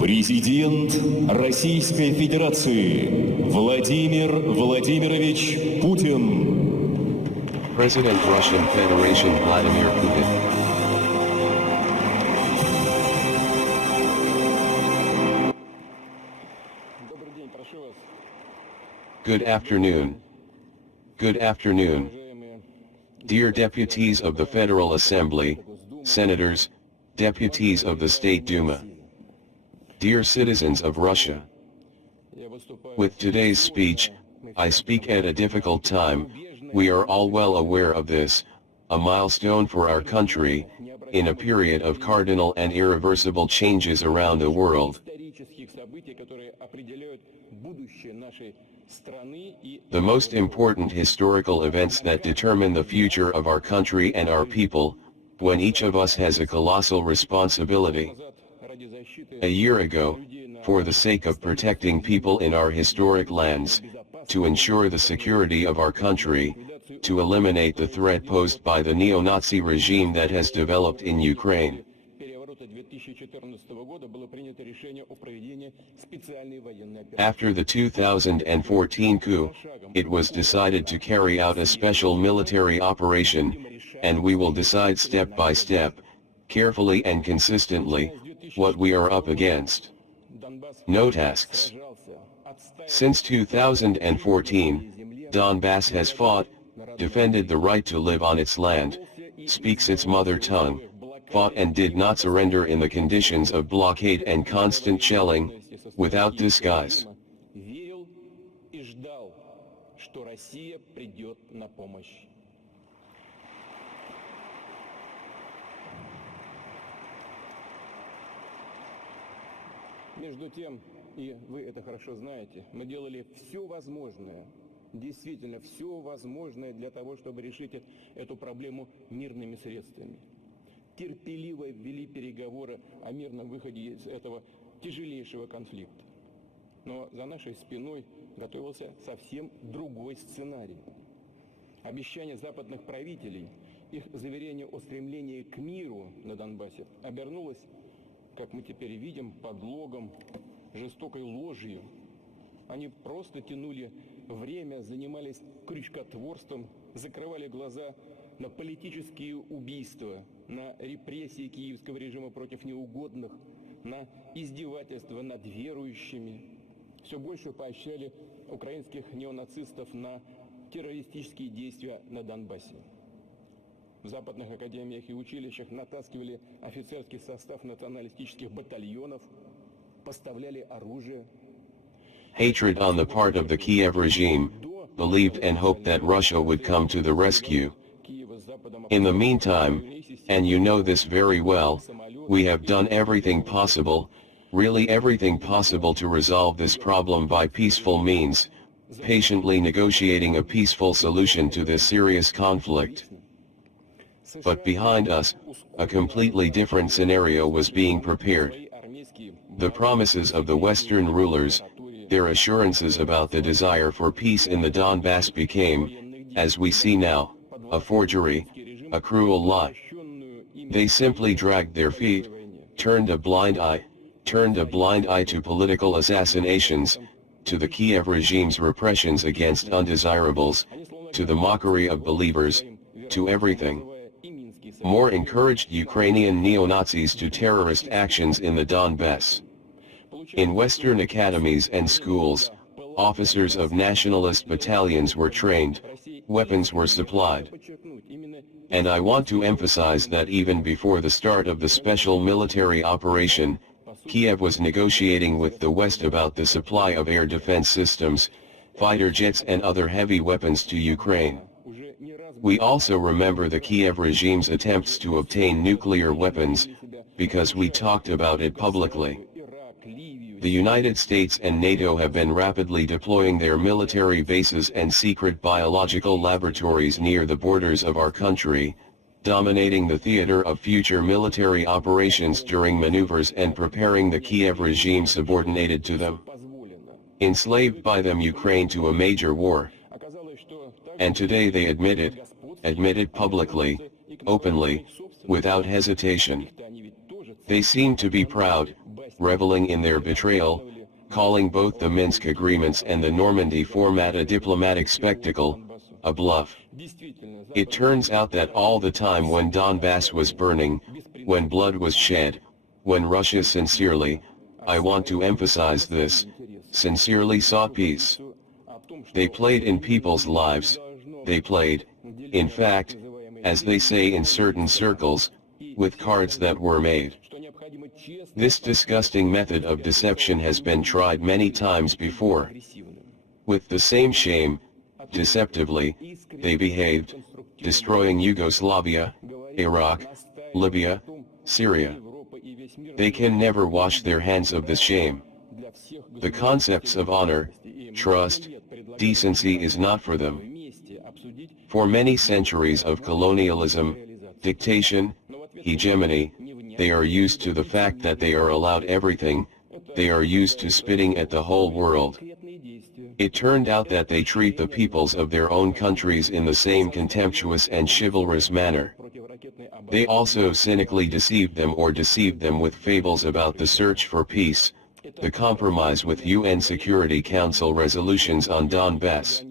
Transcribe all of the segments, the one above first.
Президент Российской Федерации Владимир Владимирович Путин. President Russian Federation Vladimir Putin. Good afternoon. Good afternoon. Dear deputies of the Federal Assembly, senators, deputies of the State Duma. Dear citizens of Russia. With today's speech, I speak at a difficult time. We are all well aware of this, a milestone for our country, in a period of cardinal and irreversible changes around the world. The most important historical events that determine the future of our country and our people, when each of us has a colossal responsibility. A year ago, for the sake of protecting people in our historic lands, to ensure the security of our country, to eliminate the threat posed by the neo-Nazi regime that has developed in Ukraine. After the 2014 coup, it was decided to carry out a special military operation, and we will decide step by step, carefully and consistently, what we are up against. Notasks. Since 2014, Donbass has fought, defended the right to live on its land, speaks its mother tongue, fought and did not surrender in the conditions of blockade and constant shelling, without disguise. Между тем, и вы это хорошо знаете, мы делали все возможное, действительно все возможное для того, чтобы решить эту проблему мирными средствами. Терпеливо вели переговоры о мирном выходе из этого тяжелейшего конфликта. Но за нашей спиной готовился совсем другой сценарий. Обещания западных правителей, их заверение о стремлении к миру на Донбассе обернулось, как мы теперь видим, подлогом, жестокой ложью. Они просто тянули время, занимались крючкотворством, закрывали глаза на политические убийства, на репрессии киевского режима против неугодных, на издевательства над верующими. Все больше поощряли украинских неонацистов на террористические действия на Донбассе. В западных академиях и училищах натаскивали офицерский состав националистических батальонов, поставляли оружие. Hatred on the part of the Kiev regime, believed and hoped that Russia would come to the rescue. In the meantime, and you know this very well, we have done everything possible, really everything possible to resolve this problem by peaceful means, patiently negotiating a peaceful solution to this serious conflict. But behind us, a completely different scenario was being prepared. The promises of the Western rulers, their assurances about the desire for peace in the Donbass became, as we see now, a forgery, a cruel lie. They simply dragged their feet, turned a blind eye to political assassinations, to the Kiev regime's repressions against undesirables, to the mockery of believers, to everything. More encouraged Ukrainian neo-Nazis to terrorist actions in the Donbass. In Western academies and schools, officers of nationalist battalions were trained, weapons were supplied. And I want to emphasize that even before the start of the special military operation, Kiev was negotiating with the West about the supply of air defense systems, fighter jets and other heavy weapons to Ukraine. We also remember the Kiev regime's attempts to obtain nuclear weapons, because we talked about it publicly. The United States and NATO have been rapidly deploying their military bases and secret biological laboratories near the borders of our country, dominating the theater of future military operations during maneuvers and preparing the Kiev regime subordinated to them. Enslaved by them Ukraine to a major war. And today they admit it publicly, openly, without hesitation. They seem to be proud, reveling in their betrayal, calling both the Minsk agreements and the Normandy format a diplomatic spectacle, a bluff. It turns out that all the time when Donbass was burning, when blood was shed, when Russia sincerely, I want to emphasize this, sincerely sought peace. They played in people's lives, they played, in fact, as they say in certain circles, with cards that were made. This disgusting method of deception has been tried many times before. With the same shame, deceptively, they behaved, destroying Yugoslavia, Iraq, Libya, Syria. They can never wash their hands of this shame. The concepts of honor, trust, decency is not for them. For many centuries of colonialism, dictation, hegemony, they are used to the fact that they are allowed everything, they are used to spitting at the whole world. It turned out that they treat the peoples of their own countries in the same contemptuous and chivalrous manner. They also cynically deceived them with fables about the search for peace, the compromise with UN Security Council resolutions on Donbass.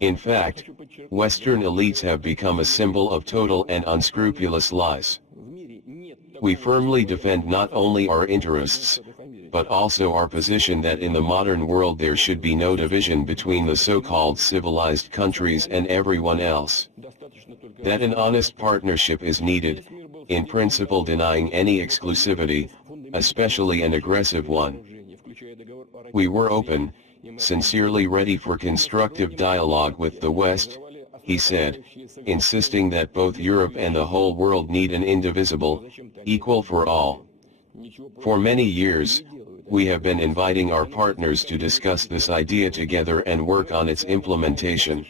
In fact, Western elites have become a symbol of total and unscrupulous lies. We firmly defend not only our interests, but also our position that in the modern world there should be no division between the so-called civilized countries and everyone else. That an honest partnership is needed, in principle denying any exclusivity, especially an aggressive one. We were open, sincerely ready for constructive dialogue with the West, he said, insisting that both Europe and the whole world need an indivisible, equal for all. For many years, we have been inviting our partners to discuss this idea together and work on its implementation.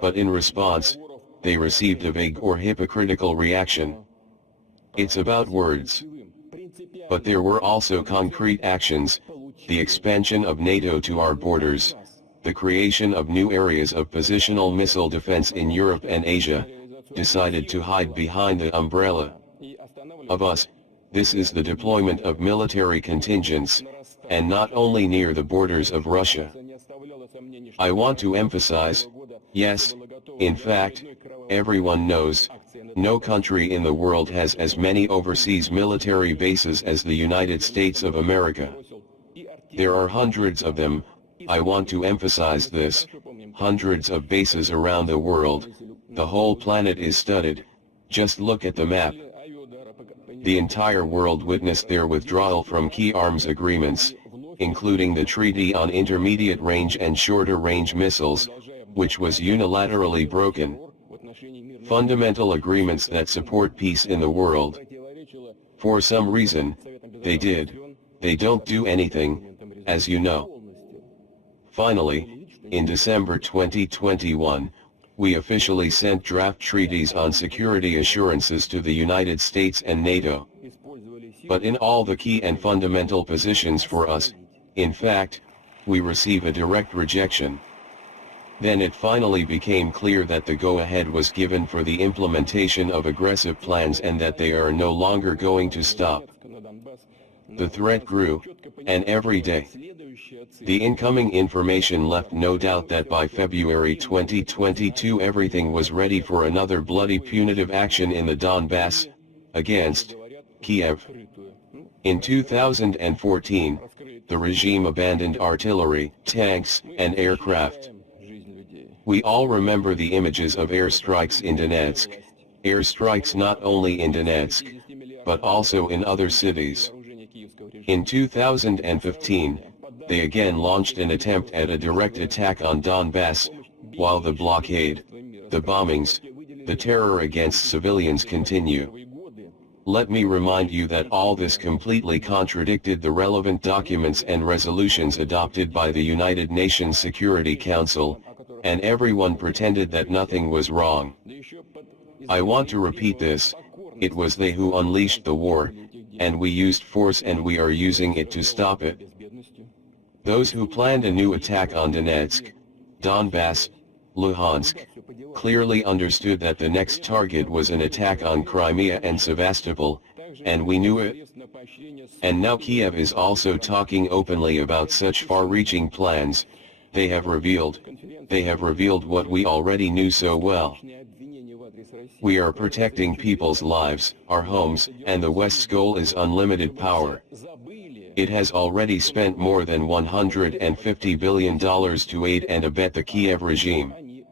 But in response, they received a vague or hypocritical reaction. It's about words. But there were also concrete actions, the expansion of NATO to our borders, the creation of new areas of positional missile defense in Europe and Asia, decided to hide behind the umbrella of us. This is the deployment of military contingents, and not only near the borders of Russia. I want to emphasize, yes, in fact, everyone knows, no country in the world has as many overseas military bases as the United States of America. There are hundreds of them, I want to emphasize this, hundreds of bases around the world, the whole planet is studied, just look at the map. The entire world witnessed their withdrawal from key arms agreements, including the Treaty on Intermediate Range and Shorter Range Missiles, which was unilaterally broken. Fundamental agreements that support peace in the world. For some reason, they don't do anything, as you know. Finally, in December 2021, we officially sent draft treaties on security assurances to the United States and NATO. But in all the key and fundamental positions for us, in fact, we receive a direct rejection. Then it finally became clear that the go-ahead was given for the implementation of aggressive plans and that they are no longer going to stop. The threat grew, and every day. The incoming information left no doubt that by February 2022 everything was ready for another bloody punitive action in the Donbass, against Kiev. In 2014, the regime abandoned artillery, tanks, and aircraft. We all remember the images of airstrikes in Donetsk, airstrikes not only in Donetsk, but also in other cities. In 2015, they again launched an attempt at a direct attack on Donbass, while the blockade, the bombings, the terror against civilians continue. Let me remind you that all this completely contradicted the relevant documents and resolutions adopted by the United Nations Security Council, and everyone pretended that nothing was wrong. I want to repeat this, it was they who unleashed the war, and we used force and we are using it to stop it. Those who planned a new attack on Donetsk, Donbass, Luhansk, clearly understood that the next target was an attack on Crimea and Sevastopol, and we knew it. And now Kiev is also talking openly about such far-reaching plans. They have revealed what we already knew so well. We are protecting people's lives, our homes, and the West's goal is unlimited power. It has already spent more than $150 billion to aid and abet the Kiev regime.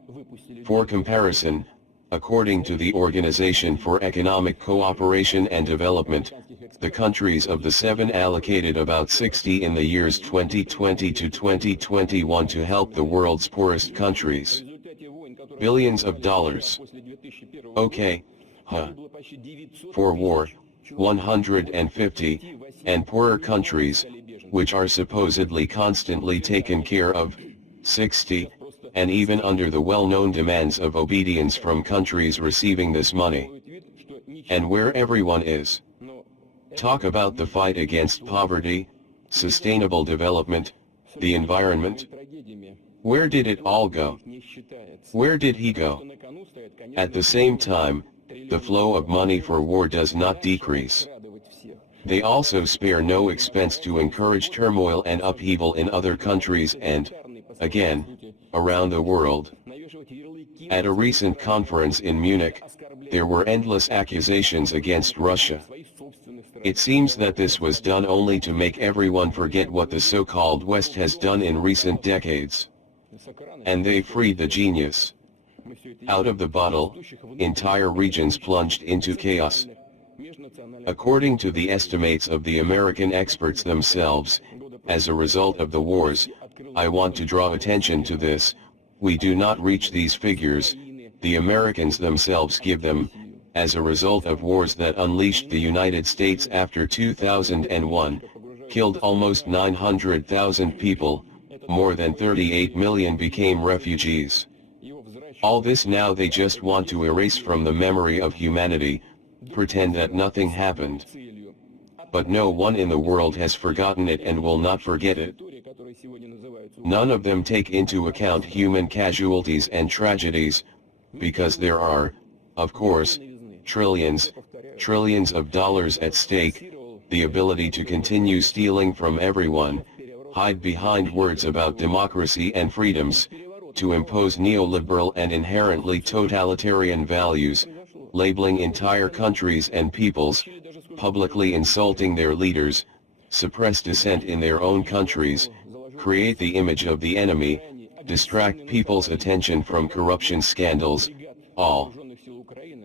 For comparison, according to the Organization for Economic Cooperation and Development, the countries of the seven allocated about 60 in the years 2020 to 2021 to help the world's poorest countries. Billions of dollars. Okay, For war, 150, and poorer countries, which are supposedly constantly taken care of, 60, and even under the well-known demands of obedience from countries receiving this money. And where everyone is. Talk about the fight against poverty, sustainable development, the environment. Where did it all go? Where did he go? At the same time, the flow of money for war does not decrease. They also spare no expense to encourage turmoil and upheaval in other countries and, again, around the world. At a recent conference in Munich, there were endless accusations against Russia. It seems that this was done only to make everyone forget what the so-called West has done in recent decades. And they freed the genius. Out of the bottle, entire regions plunged into chaos. According to the estimates of the American experts themselves, as a result of the wars, I want to draw attention to this, we do not reach these figures, the Americans themselves give them, as a result of wars that unleashed the United States after 2001, killed almost 900,000 people, more than 38 million became refugees. All this now they just want to erase from the memory of humanity, pretend that nothing happened. But no one in the world has forgotten it and will not forget it. None of them take into account human casualties and tragedies, because there are, of course, trillions of dollars at stake, the ability to continue stealing from everyone, hide behind words about democracy and freedoms, to impose neoliberal and inherently totalitarian values, labeling entire countries and peoples, publicly insulting their leaders, suppress dissent in their own countries, create the image of the enemy, distract people's attention from corruption scandals, all.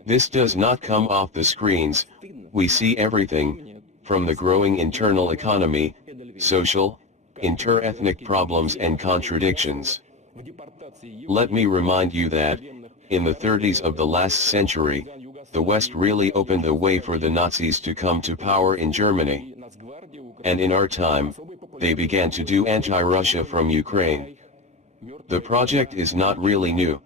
This does not come off the screens, we see everything, from the growing internal economy, social, inter-ethnic problems and contradictions. Let me remind you that, in the 30s of the last century, the West really opened the way for the Nazis to come to power in Germany. And in our time, they began to do anti-Russia from Ukraine. The project is not really new.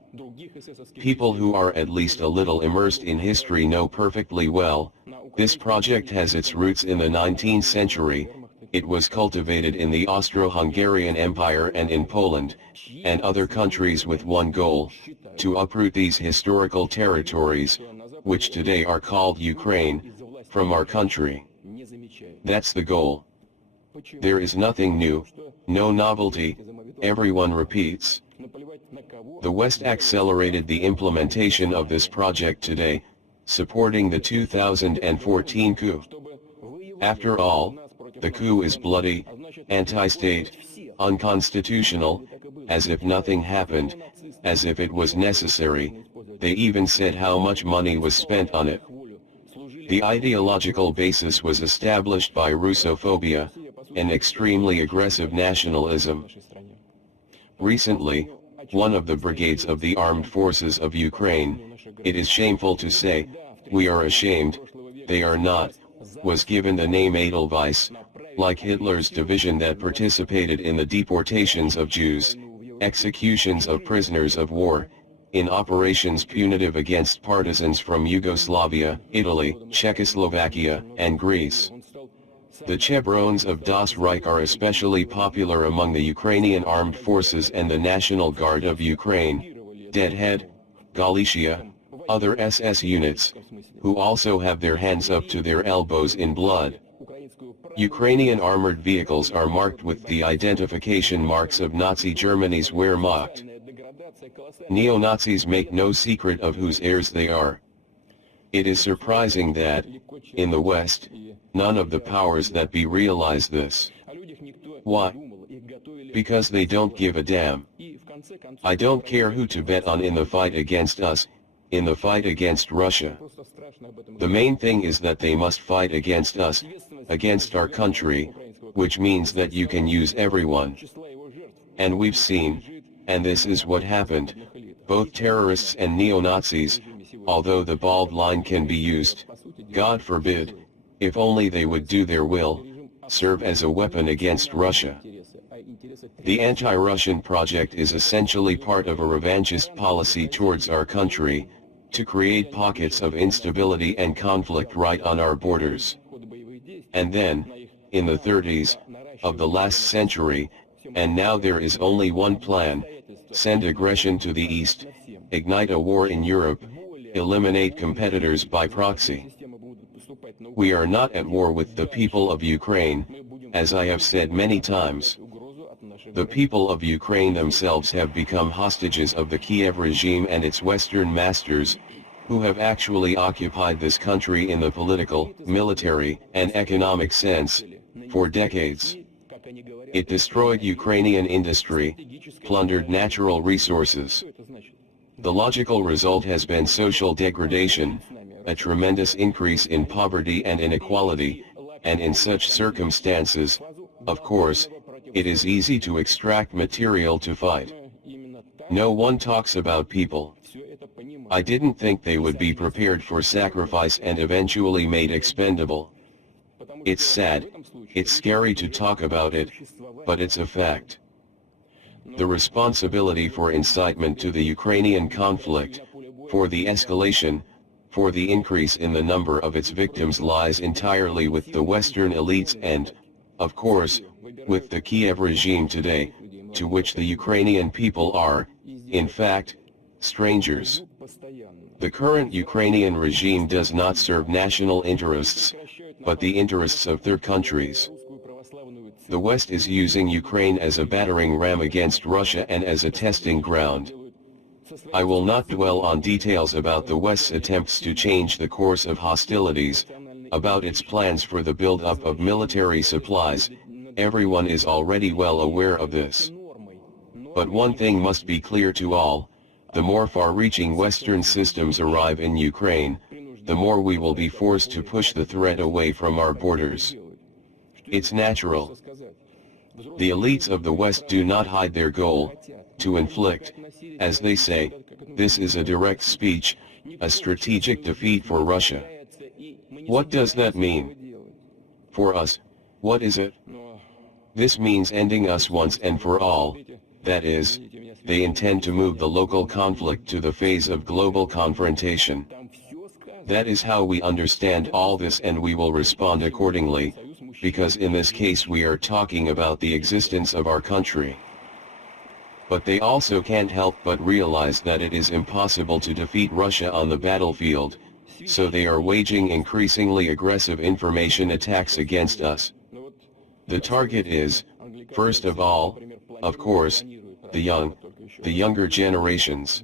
People who are at least a little immersed in history know perfectly well, this project has its roots in the 19th century, it was cultivated in the Austro-Hungarian Empire and in Poland, and other countries with one goal, to uproot these historical territories, which today are called Ukraine, from our country. That's the goal. There is nothing new, no novelty, everyone repeats. The West accelerated the implementation of this project today, supporting the 2014 coup. After all, the coup is bloody, anti-state, unconstitutional, as if nothing happened, as if it was necessary, they even said how much money was spent on it. The ideological basis was established by Russophobia, an extremely aggressive nationalism. Recently, one of the brigades of the armed forces of Ukraine, it is shameful to say, we are ashamed, they are not, was given the name Edelweiss, like Hitler's division that participated in the deportations of Jews, executions of prisoners of war, in operations punitive against partisans from Yugoslavia, Italy, Czechoslovakia, and Greece. The chevrons of Das Reich are especially popular among the Ukrainian armed forces and the National Guard of Ukraine, Deadhead, Galicia, other SS units, who also have their hands up to their elbows in blood. Ukrainian armored vehicles are marked with the identification marks of Nazi Germany's Wehrmacht. Neo-Nazis make no secret of whose heirs they are. It is surprising that, in the West, none of the powers that be realize this. Why? Because they don't give a damn. I don't care who to bet on in the fight against us, in the fight against Russia. The main thing is that they must fight against us, against our country, which means that you can use everyone. And we've seen, and this is what happened, both terrorists and neo-Nazis, although the bald line can be used, God forbid, if only they would do their will, serve as a weapon against Russia. The anti-Russian project is essentially part of a revanchist policy towards our country, to create pockets of instability and conflict right on our borders. And then, in the 30s, of the last century, and now there is only one plan: send aggression to the East, ignite a war in Europe, eliminate competitors by proxy. We are not at war with the people of Ukraine, as I have said many times. The people of Ukraine themselves have become hostages of the Kiev regime and its Western masters, who have actually occupied this country in the political, military, and economic sense, for decades. It destroyed Ukrainian industry, plundered natural resources. The logical result has been social degradation, a tremendous increase in poverty and inequality, and in such circumstances, of course, it is easy to extract material to fight. No one talks about people. I didn't think they would be prepared for sacrifice and eventually made expendable. It's sad, it's scary to talk about it, but it's a fact. The responsibility for incitement to the Ukrainian conflict, for the escalation, for the increase in the number of its victims lies entirely with the Western elites and, of course, with the Kiev regime today, to which the Ukrainian people are, in fact, strangers. The current Ukrainian regime does not serve national interests, but the interests of third countries. The West is using Ukraine as a battering ram against Russia and as a testing ground. I will not dwell on details about the West's attempts to change the course of hostilities, about its plans for the build-up of military supplies. Everyone is already well aware of this. But one thing must be clear to all: the more far-reaching Western systems arrive in Ukraine, the more we will be forced to push the threat away from our borders. It's natural. The elites of the West do not hide their goal: to inflict, as they say, this is a direct speech, a strategic defeat for Russia. What does that mean? For us, what is it? This means ending us once and for all. That is, they intend to move the local conflict to the phase of global confrontation. That is how we understand all this, and we will respond accordingly, because in this case we are talking about the existence of our country. But they also can't help but realize that it is impossible to defeat Russia on the battlefield, so they are waging increasingly aggressive information attacks against us. The target is, first of all, of course, the younger generations.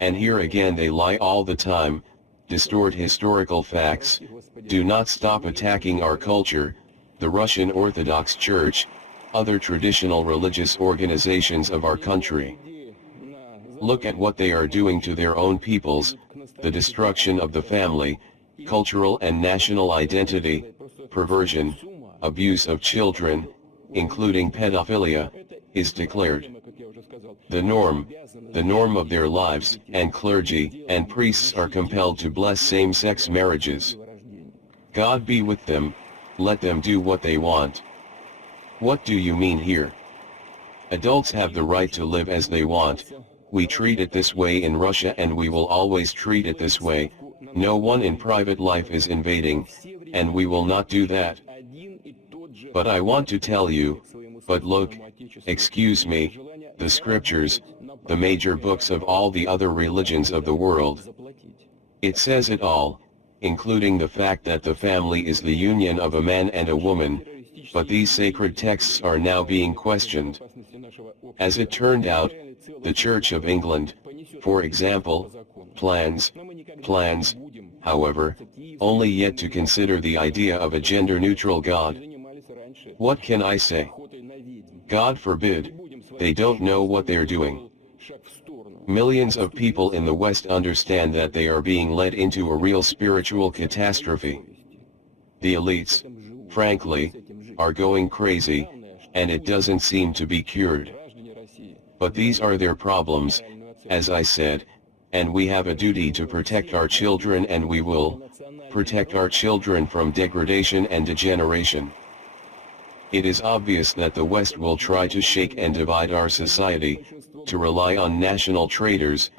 And here again they lie all the time, distort historical facts, do not stop attacking our culture, the Russian Orthodox Church, other traditional religious organizations of our country. Look at what they are doing to their own peoples: the destruction of the family, cultural and national identity, perversion, abuse of children, including pedophilia, is declared the norm of their lives, and clergy and priests are compelled to bless same-sex marriages. God be with them, let them do what they want. What do you mean here? Adults have the right to live as they want. We treat it this way in Russia and we will always treat it this way. No one in private life is invading, and we will not do that. But I want to tell you, but look, excuse me, the scriptures, the major books of all the other religions of the world, It says it all, including the fact that the family is the union of a man and a woman, but these sacred texts are now being questioned. As it turned out, the Church of England, for example, plans, however, only yet to consider the idea of a gender-neutral God. What can I say? God forbid, they don't know what they're doing. Millions of people in the West understand that they are being led into a real spiritual catastrophe. The elites, frankly, are going crazy, and it doesn't seem to be cured. But these are their problems, as I said, and we have a duty to protect our children, and we will protect our children from degradation and degeneration. It is obvious that the West will try to shake and divide our society, to rely on national traitors,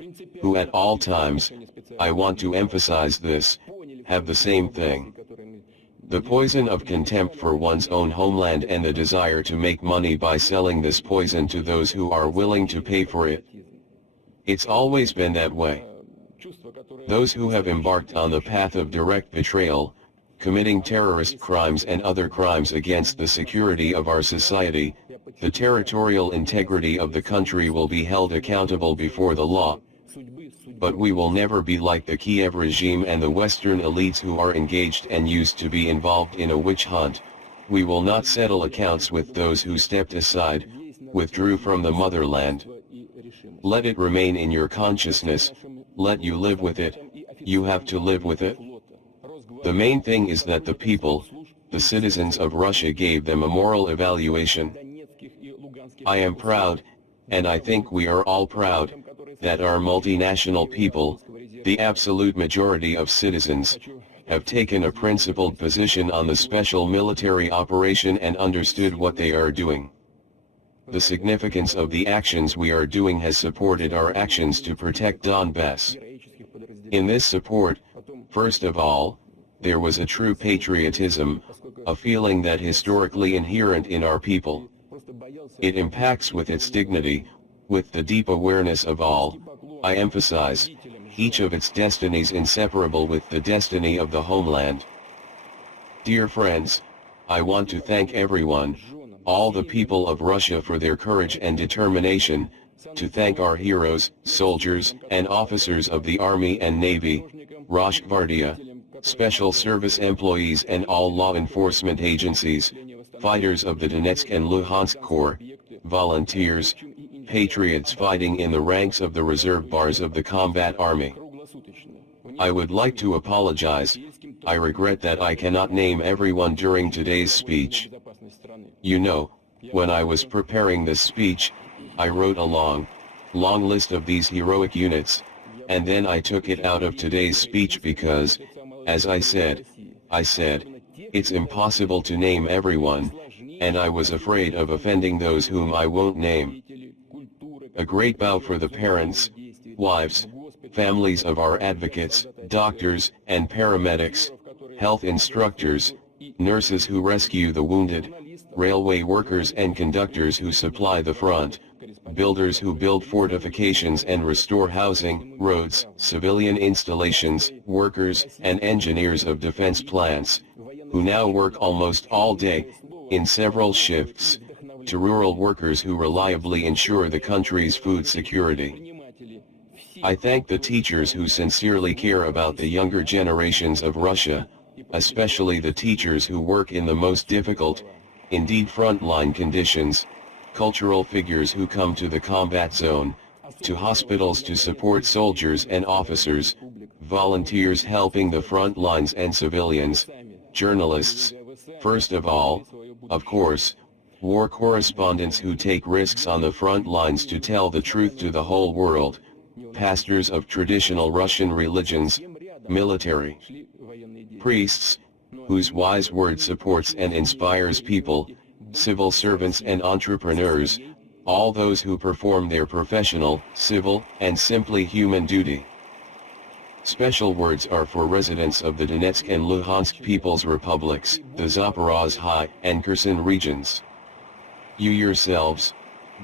who at all times, I want to emphasize this, have the same thing. The poison of contempt for one's own homeland and the desire to make money by selling this poison to those who are willing to pay for it. It's always been that way. Those who have embarked on the path of direct betrayal, committing terrorist crimes and other crimes against the security of our society, the territorial integrity of the country will be held accountable before the law. But we will never be like the Kiev regime and the Western elites who are engaged and used to be involved in a witch hunt. We will not settle accounts with those who stepped aside, withdrew from the motherland. Let it remain in your consciousness, let you live with it, you have to live with it. The main thing is that the people, the citizens of Russia gave them a moral evaluation. I am proud, and I think we are all proud, that our multinational people, the absolute majority of citizens, have taken a principled position on the special military operation and understood what they are doing. The significance of the actions we are doing has supported our actions to protect Donbass. In this support, first of all, there was a true patriotism, a feeling that historically inherent in our people. It impacts with its dignity, with the deep awareness of all, I emphasize, each of its destinies inseparable with the destiny of the homeland. Dear friends, I want to thank everyone, all the people of Russia for their courage and determination, to thank our heroes, soldiers, and officers of the Army and Navy, Roshgvardia, Special Service employees and all law enforcement agencies, fighters of the Donetsk and Luhansk Corps, volunteers, patriots fighting in the ranks of the reserve bars of the combat army. I would like to apologize, I regret that I cannot name everyone during today's speech. You know, when I was preparing this speech, I wrote a long list of these heroic units, and then I took it out of today's speech because, as I said, it's impossible to name everyone, and I was afraid of offending those whom I won't name. A great bow for the parents, wives, families of our advocates, doctors and paramedics, health instructors, nurses who rescue the wounded, railway workers and conductors who supply the front, builders who build fortifications and restore housing, roads, civilian installations, workers and engineers of defense plants, who now work almost all day, in several shifts, to rural workers who reliably ensure the country's food security. I thank the teachers who sincerely care about the younger generations of Russia, especially the teachers who work in the most difficult, indeed frontline conditions, cultural figures who come to the combat zone, to hospitals to support soldiers and officers, volunteers helping the front lines and civilians, journalists, first of all, of course, war correspondents who take risks on the front lines to tell the truth to the whole world, pastors of traditional Russian religions, military, priests, whose wise word supports and inspires people, civil servants and entrepreneurs, all those who perform their professional, civil, and simply human duty. Special words are for residents of the Donetsk and Luhansk People's Republics, the Zaporozhye and Kherson regions. You yourselves,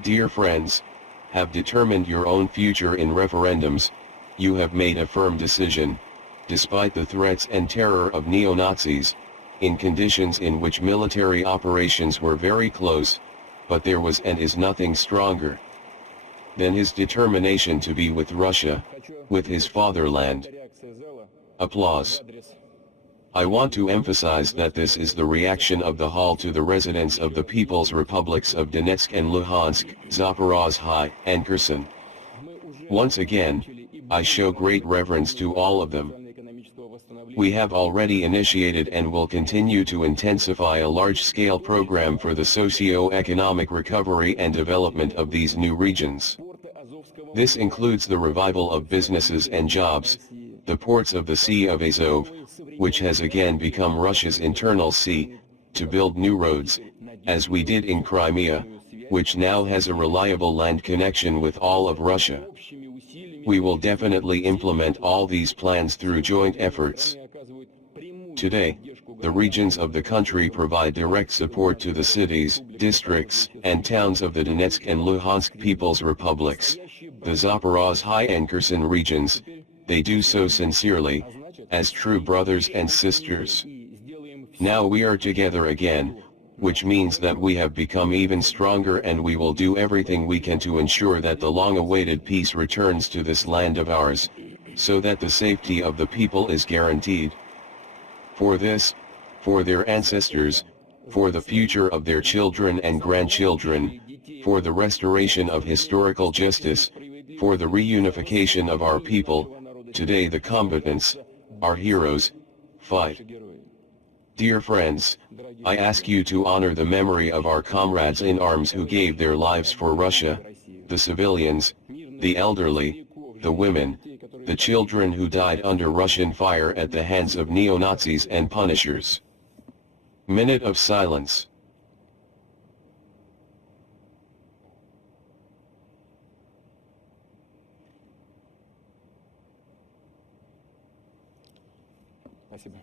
dear friends, have determined your own future in referendums, you have made a firm decision, despite the threats and terror of neo-Nazis, in conditions in which military operations were very close, but there was and is nothing stronger than his determination to be with Russia, with his fatherland. Applause. I want to emphasize that this is the reaction of the hall to the residents of the People's Republics of Donetsk and Luhansk, Zaporozhye, and Kherson. Once again, I show great reverence to all of them. We have already initiated and will continue to intensify a large-scale program for the socio-economic recovery and development of these new regions. This includes the revival of businesses and jobs, the ports of the Sea of Azov, which has again become Russia's internal sea, to build new roads, as we did in Crimea, which now has a reliable land connection with all of Russia. We will definitely implement all these plans through joint efforts. Today, the regions of the country provide direct support to the cities, districts, and towns of the Donetsk and Luhansk People's Republics, the Zaporozhye and Kherson regions. They do so sincerely, as true brothers and sisters. Now we are together again, which means that we have become even stronger, and we will do everything we can to ensure that the long-awaited peace returns to this land of ours, so that the safety of the people is guaranteed. For this, for their ancestors, for the future of their children and grandchildren, for the restoration of historical justice, for the reunification of our people, today the combatants, our heroes, fight. Dear friends, I ask you to honor the memory of our comrades in arms who gave their lives for Russia, the civilians, the elderly, the women, the children who died under Russian fire at the hands of neo-Nazis and punishers. Minute of silence. Спасибо.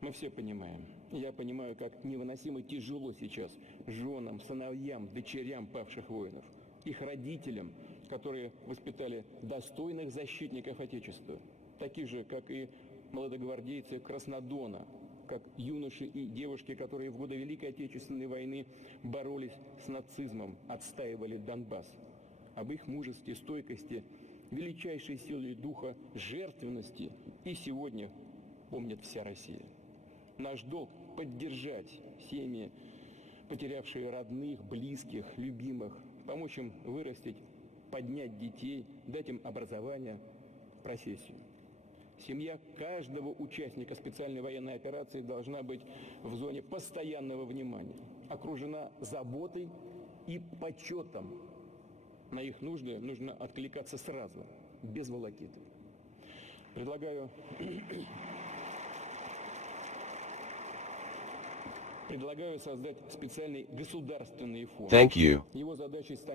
Мы все понимаем. Я понимаю, как невыносимо тяжело сейчас женам, сыновьям, дочерям павших воинов, их родителям, которые воспитали достойных защитников Отечества, таких же, как и молодогвардейцы Краснодона, как юноши и девушки, которые в годы Великой Отечественной войны боролись с нацизмом, отстаивали Донбасс. Об их мужестве, стойкости, величайшей силе духа, жертвенности и сегодня помнит вся Россия. Наш долг – поддержать семьи, потерявшие родных, близких, любимых, помочь им вырастить, поднять детей, дать им образование, профессию. Семья каждого участника специальной военной операции должна быть в зоне постоянного внимания, окружена заботой и почетом. На их нужды нужно откликаться сразу, без волокиты. Предлагаю создать специальный государственный фонд. Thank you.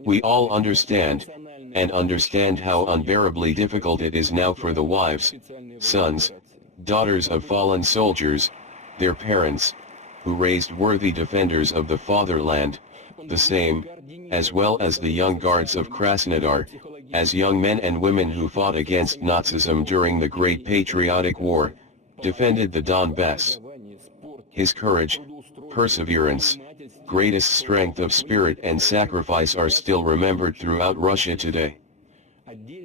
We all understand, and understand how unbearably difficult it is now for the wives, sons, daughters of fallen soldiers, their parents, who raised worthy defenders of the fatherland, the same, as well as the young guards of Krasnodar, as young men and women who fought against Nazism during the Great Patriotic War, defended the Donbass. His courage, perseverance, greatest strength of spirit and sacrifice are still remembered throughout Russia today.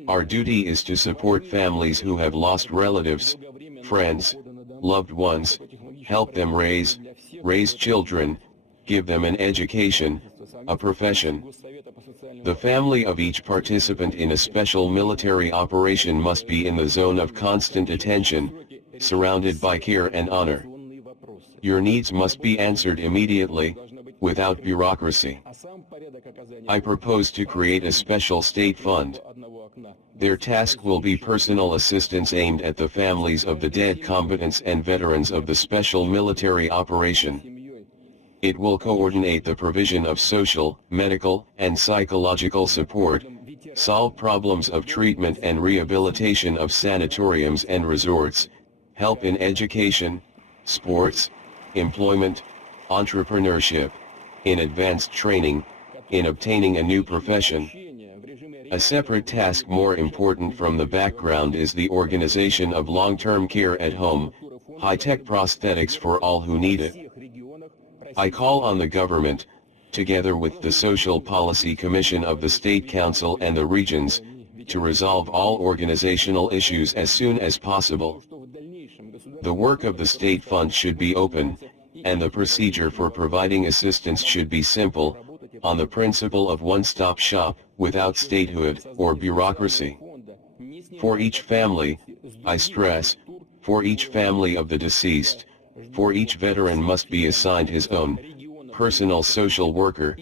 Our duty is to support families who have lost relatives, friends, loved ones, help them raise children, give them an education, a profession. The family of each participant in a special military operation must be in the zone of constant attention, surrounded by care and honor. Your needs must be answered immediately, without bureaucracy. I propose to create a special state fund. Their task will be personal assistance aimed at the families of the dead combatants and veterans of the special military operation. It will coordinate the provision of social, medical, and psychological support, solve problems of treatment and rehabilitation of sanatoriums and resorts, help in education, sports, employment, entrepreneurship, in advanced training, in obtaining a new profession. A separate task more important from the background is the organization of long-term care at home, high-tech prosthetics for all who need it. I call on the government, together with the Social Policy Commission of the State Council and the regions, to resolve all organizational issues as soon as possible. The work of the state fund should be open, and the procedure for providing assistance should be simple, on the principle of one-stop shop, without statehood or bureaucracy. For each family, I stress, for each family of the deceased, for each veteran must be assigned his own personal social worker,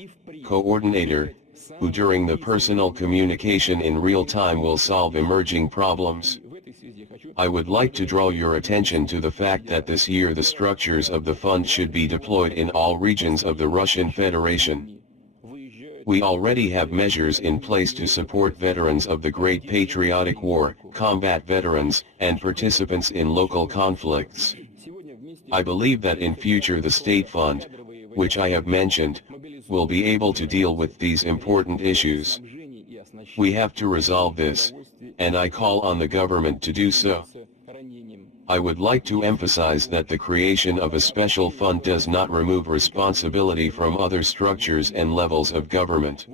coordinator, who during the personal communication in real time will solve emerging problems. I would like to draw your attention to the fact that this year the structures of the fund should be deployed in all regions of the Russian Federation. We already have measures in place to support veterans of the Great Patriotic War, combat veterans, and participants in local conflicts. I believe that in future the state fund, which I have mentioned, will be able to deal with these important issues. We have to resolve this, and I call on the government to do so. I would like to emphasize that the creation of a special fund does not remove responsibility from other structures and levels of government.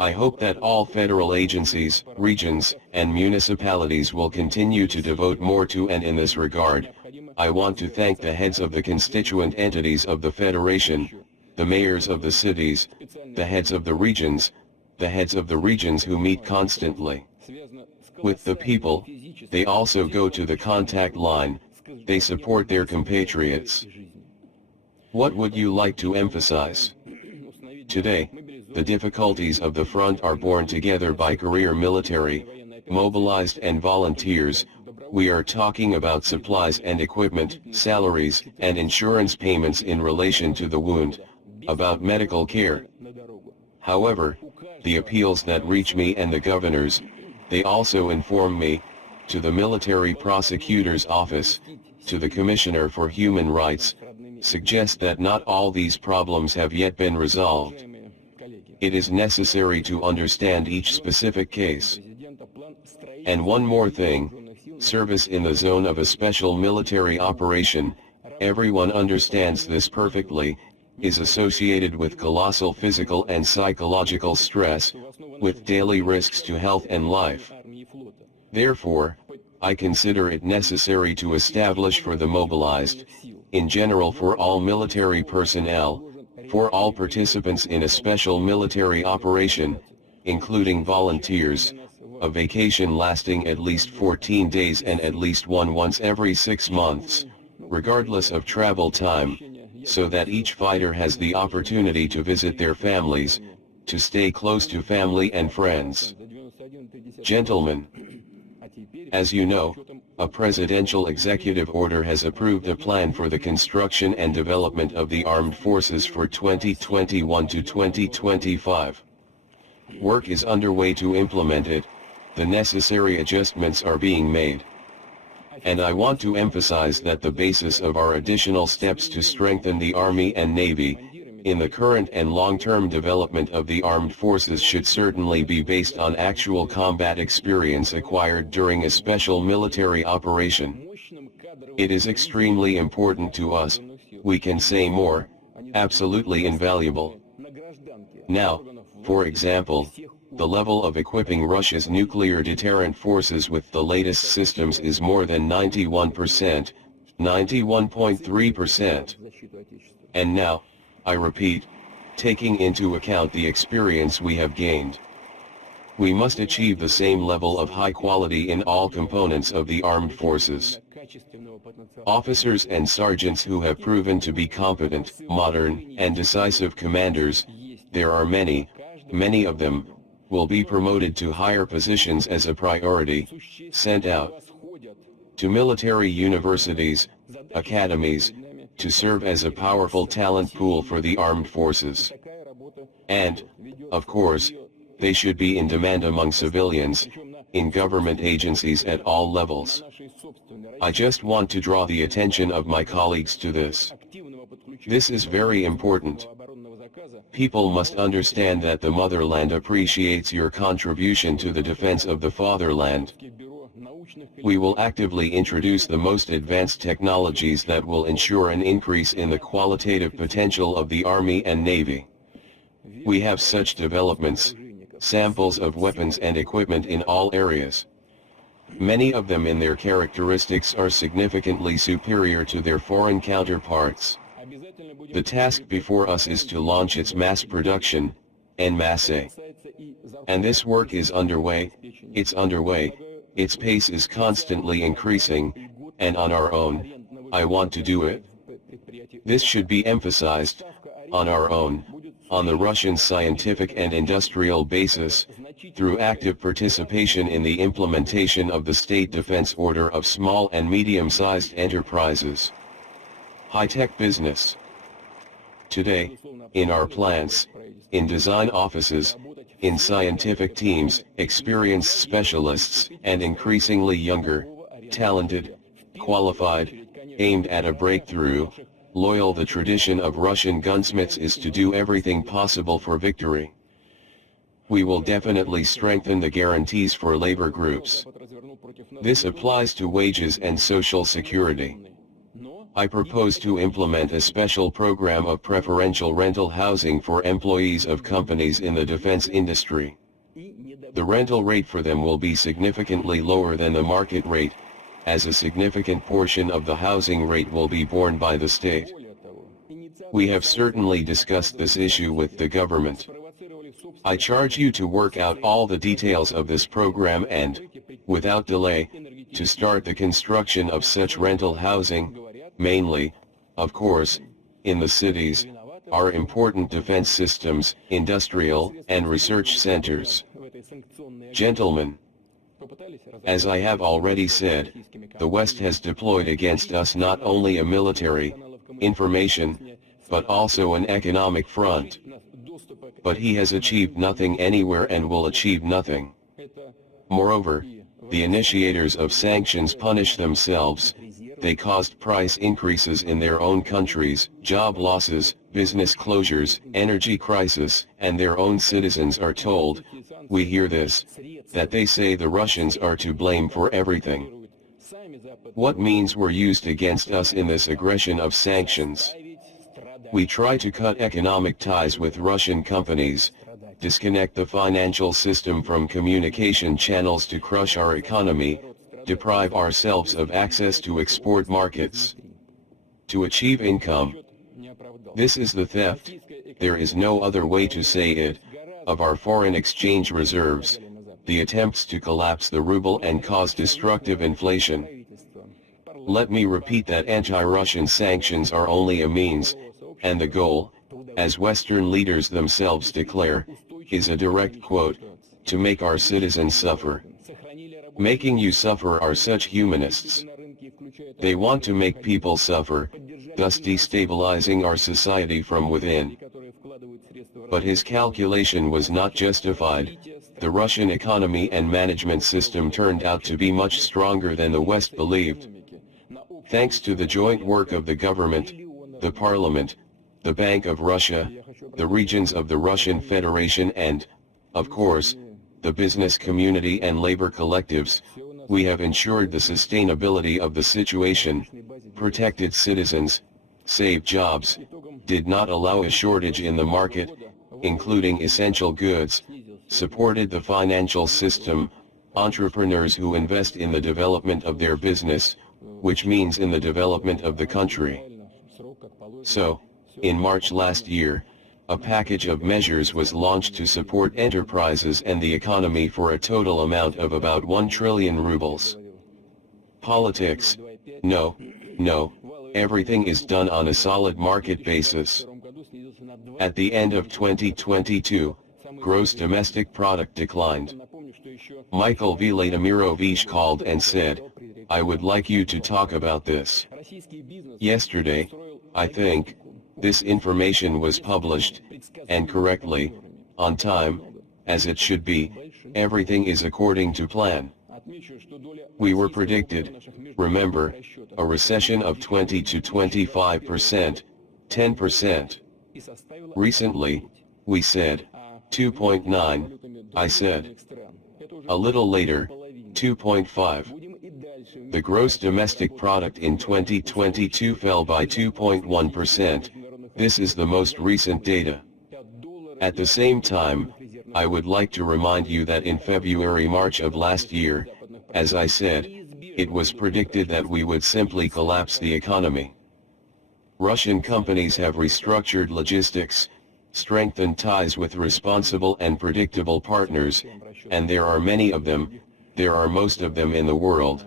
I hope that all federal agencies, regions, and municipalities will continue to devote more to, and in this regard, I want to thank the heads of the constituent entities of the Federation, the mayors of the cities, the heads of the regions who meet constantly with the people. They also go to the contact line, they support their compatriots. What would you like to emphasize? Today, the difficulties of the front are borne together by career military, mobilized and volunteers. We are talking about supplies and equipment, salaries and insurance payments in relation to the wound, about medical care. However, the appeals that reach me and the governors, they also inform me, to the military prosecutor's office, to the Commissioner for Human Rights, suggest that not all these problems have yet been resolved. It is necessary to understand each specific case. And one more thing, service in the zone of a special military operation, everyone understands this perfectly, is associated with colossal physical and psychological stress, with daily risks to health and life. Therefore, I consider it necessary to establish for the mobilized, in general for all military personnel, for all participants in a special military operation, including volunteers, a vacation lasting at least 14 days and at least one once every 6 months, regardless of travel time, so that each fighter has the opportunity to visit their families, to stay close to family and friends. Gentlemen, as you know, a presidential executive order has approved a plan for the construction and development of the armed forces for 2021 to 2025. Work is underway to implement it, the necessary adjustments are being made. And I want to emphasize that the basis of our additional steps to strengthen the Army and Navy, in the current and long-term development of the armed forces should certainly be based on actual combat experience acquired during a special military operation. It is extremely important to us, we can say more, absolutely invaluable. Now, for example, the level of equipping Russia's nuclear deterrent forces with the latest systems is more than 91%, 91.3%. And now, I repeat, taking into account the experience we have gained, we must achieve the same level of high quality in all components of the armed forces. Officers and sergeants who have proven to be competent, modern, and decisive commanders, there are many of them, will be promoted to higher positions as a priority, sent out to military universities, academies, to serve as a powerful talent pool for the armed forces. And, of course, they should be in demand among civilians, in government agencies at all levels. I just want to draw the attention of my colleagues to this. This is very important. People must understand that the motherland appreciates your contribution to the defense of the fatherland. We will actively introduce the most advanced technologies that will ensure an increase in the qualitative potential of the Army and Navy. We have such developments, samples of weapons and equipment in all areas. Many of them in their characteristics are significantly superior to their foreign counterparts. The task before us is to launch its mass production, en masse. And this work is underway, its pace is constantly increasing, and on our own, I want to do it. This should be emphasized, on our own, on the Russian scientific and industrial basis, through active participation in the implementation of the State Defense Order of small and medium-sized enterprises. High-tech business. Today, in our plants, in design offices, in scientific teams, experienced specialists, and increasingly younger, talented, qualified, aimed at a breakthrough, loyal the tradition of Russian gunsmiths is to do everything possible for victory. We will definitely strengthen the guarantees for labor groups. This applies to wages and social security. I propose to implement a special program of preferential rental housing for employees of companies in the defense industry. The rental rate for them will be significantly lower than the market rate, as a significant portion of the housing rate will be borne by the state. We have certainly discussed this issue with the government. I charge you to work out all the details of this program and, without delay, to start the construction of such rental housing, mainly, of course, in the cities, our important defense systems, industrial, and research centers. Gentlemen, as I have already said, the West has deployed against us not only a military, information, but also an economic front. But he has achieved nothing anywhere and will achieve nothing. Moreover, the initiators of sanctions punish themselves. They caused price increases in their own countries, job losses, business closures, energy crisis, and their own citizens are told, we hear this, that they say the Russians are to blame for everything. What means were used against us in this aggression of sanctions? We try to cut economic ties with Russian companies, disconnect the financial system from communication channels to crush our economy, deprive ourselves of access to export markets. To achieve income. This is the theft, there is no other way to say it, of our foreign exchange reserves, the attempts to collapse the ruble and cause destructive inflation. Let me repeat that anti-Russian sanctions are only a means, and the goal, as Western leaders themselves declare, is a direct quote, to make our citizens suffer. Making you suffer are such humanists. They want to make people suffer, thus destabilizing our society from within. But his calculation was not justified. The Russian economy and management system turned out to be much stronger than the West believed. Thanks to the joint work of the government, the parliament, the Bank of Russia, the regions of the Russian Federation and, of course, the business community and labor collectives, we have ensured the sustainability of the situation, protected citizens, saved jobs, did not allow a shortage in the market, including essential goods, supported the financial system, entrepreneurs who invest in the development of their business, which means in the development of the country. So, in March last year, a package of measures was launched to support enterprises and the economy for a total amount of about 1 trillion rubles. Politics? No, everything is done on a solid market basis. At the end of 2022, gross domestic product declined. Michael Vladimirovich called and said, I would like you to talk about this. Yesterday, I think, this information was published, and correctly, on time, as it should be, everything is according to plan. We were predicted, remember, a recession of 20 to 25%, 10%. Recently, we said 2.9, I said. A little later, 2.5. The gross domestic product in 2022 fell by 2.1%, this is the most recent data. At the same time, I would like to remind you that in February-March of last year, as I said, it was predicted that we would simply collapse the economy. Russian companies have restructured logistics, strengthened ties with responsible and predictable partners, and there are many of them, there are most of them in the world.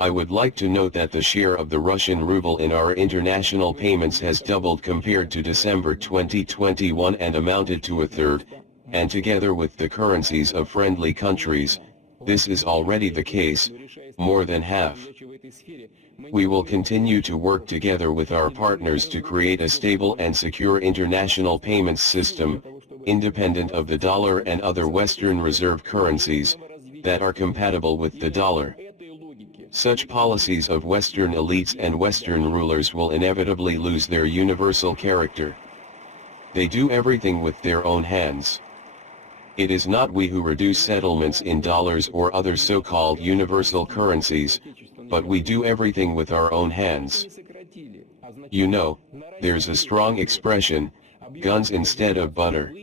I would like to note that the share of the Russian ruble in our international payments has doubled compared to December 2021 and amounted to a third, and together with the currencies of friendly countries, this is already the case, more than half. We will continue to work together with our partners to create a stable and secure international payments system, independent of the dollar and other Western reserve currencies, that are compatible with the dollar. Such policies of Western elites and Western rulers will inevitably lose their universal character. They do everything with their own hands. It is not we who reduce settlements in dollars or other so-called universal currencies, but we do everything with our own hands. You know, there's a strong expression, guns instead of butter.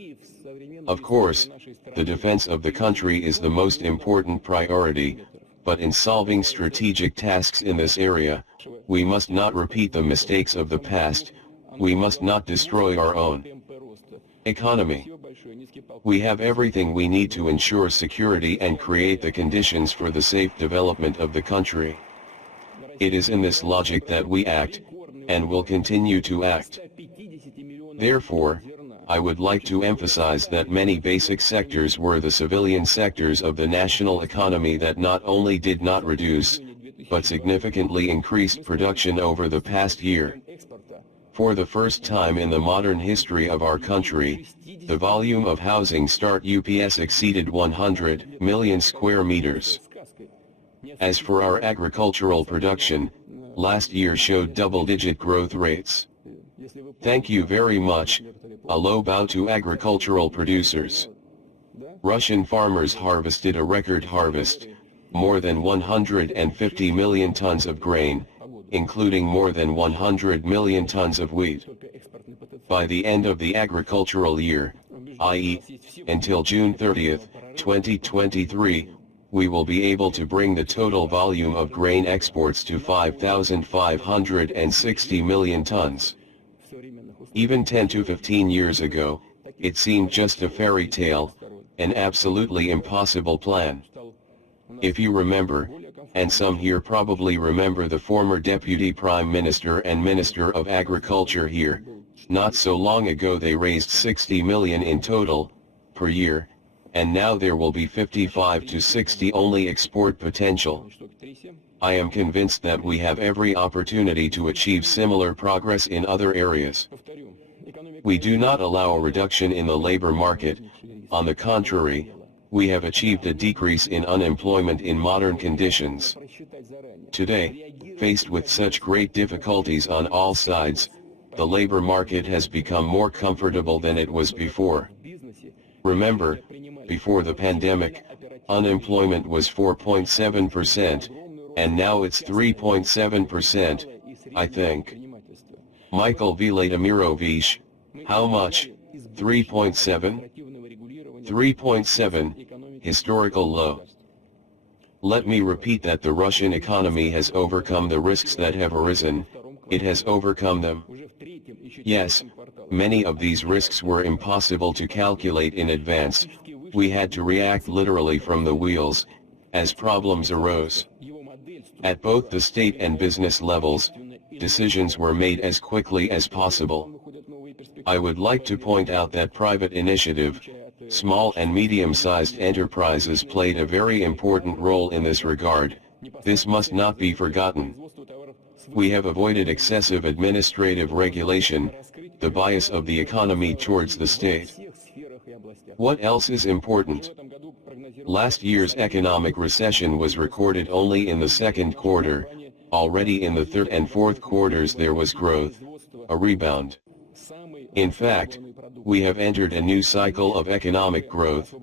Of course, the defense of the country is the most important priority, but in solving strategic tasks in this area, we must not repeat the mistakes of the past, we must not destroy our own economy. We have everything we need to ensure security and create the conditions for the safe development of the country. It is in this logic that we act, and will continue to act. Therefore, I would like to emphasize that many basic sectors were the civilian sectors of the national economy that not only did not reduce, but significantly increased production over the past year. For the first time in the modern history of our country, the volume of housing start UPS exceeded 100 million square meters. As for our agricultural production, last year showed double-digit growth rates. Thank you very much, a low bow to agricultural producers. Russian farmers harvested a record harvest, more than 150 million tons of grain, including more than 100 million tons of wheat. By the end of the agricultural year, i.e., until June 30, 2023, we will be able to bring the total volume of grain exports to 5,560 million tons. Even 10 to 15 years ago, it seemed just a fairy tale, an absolutely impossible plan. If you remember, and some here probably remember the former Deputy Prime Minister and Minister of Agriculture here, not so long ago they raised 60 million in total, per year, and now there will be 55 to 60 only export potential. I am convinced that we have every opportunity to achieve similar progress in other areas. We do not allow a reduction in the labor market, on the contrary, we have achieved a decrease in unemployment in modern conditions. Today, faced with such great difficulties on all sides, the labor market has become more comfortable than it was before. Remember, before the pandemic, unemployment was 4.7%, and now it's 3.7%, I think. Michael Vladimirovich, how much? 3.7? 3.7, historical low. Let me repeat that the Russian economy has overcome the risks that have arisen, it has overcome them. Yes, many of these risks were impossible to calculate in advance, we had to react literally from the wheels, as problems arose. At both the state and business levels, decisions were made as quickly as possible. I would like to point out that private initiative, small and medium-sized enterprises played a very important role in this regard, this must not be forgotten. We have avoided excessive administrative regulation, the bias of the economy towards the state. What else is important? Last year's economic recession was recorded only in the second quarter, already in the third and fourth quarters there was growth, a rebound. In fact, we have entered a new cycle of economic growth.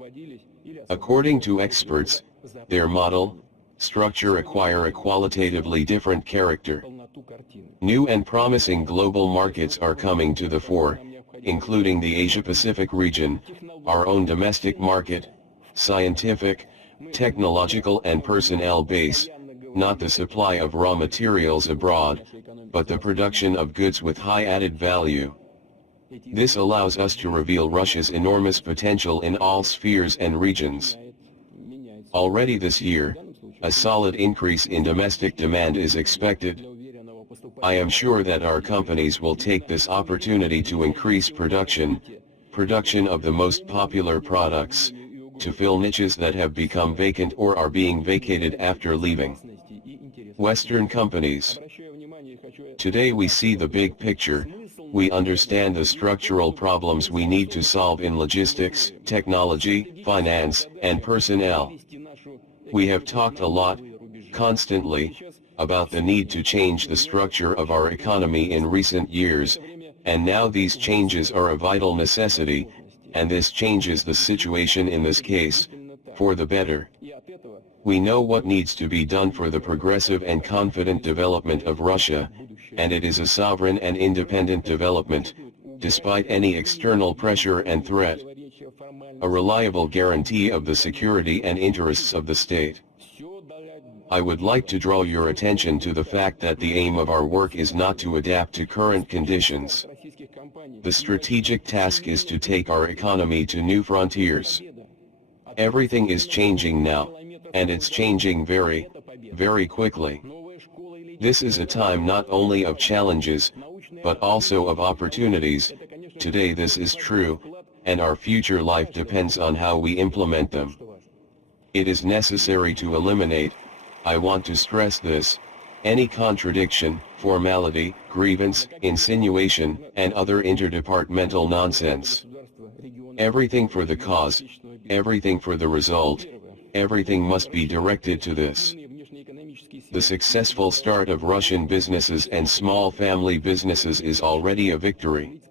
According to experts, their model, structure acquire a qualitatively different character. New and promising global markets are coming to the fore, including the Asia-Pacific region, our own domestic market, scientific, technological and personnel base, not the supply of raw materials abroad, but the production of goods with high added value. This allows us to reveal Russia's enormous potential in all spheres and regions. Already this year, a solid increase in domestic demand is expected. I am sure that our companies will take this opportunity to increase production of the most popular products, to fill niches that have become vacant or are being vacated after leaving Western companies. Today we see the big picture, we understand the structural problems we need to solve in logistics, technology, finance, and personnel. We have talked a lot, constantly, about the need to change the structure of our economy in recent years, and now these changes are a vital necessity, and this changes the situation in this case, for the better. We know what needs to be done for the progressive and confident development of Russia, and it is a sovereign and independent development, despite any external pressure and threat. A reliable guarantee of the security and interests of the state. I would like to draw your attention to the fact that the aim of our work is not to adapt to current conditions. The strategic task is to take our economy to new frontiers. Everything is changing now, and it's changing very, very quickly. This is a time not only of challenges, but also of opportunities. Today this is true, and our future life depends on how we implement them. It is necessary to eliminate, I want to stress this, any contradiction, formality, grievance, insinuation, and other interdepartmental nonsense. Everything for the cause, everything for the result, everything must be directed to this. The successful start of Russian businesses and small family businesses is already a victory.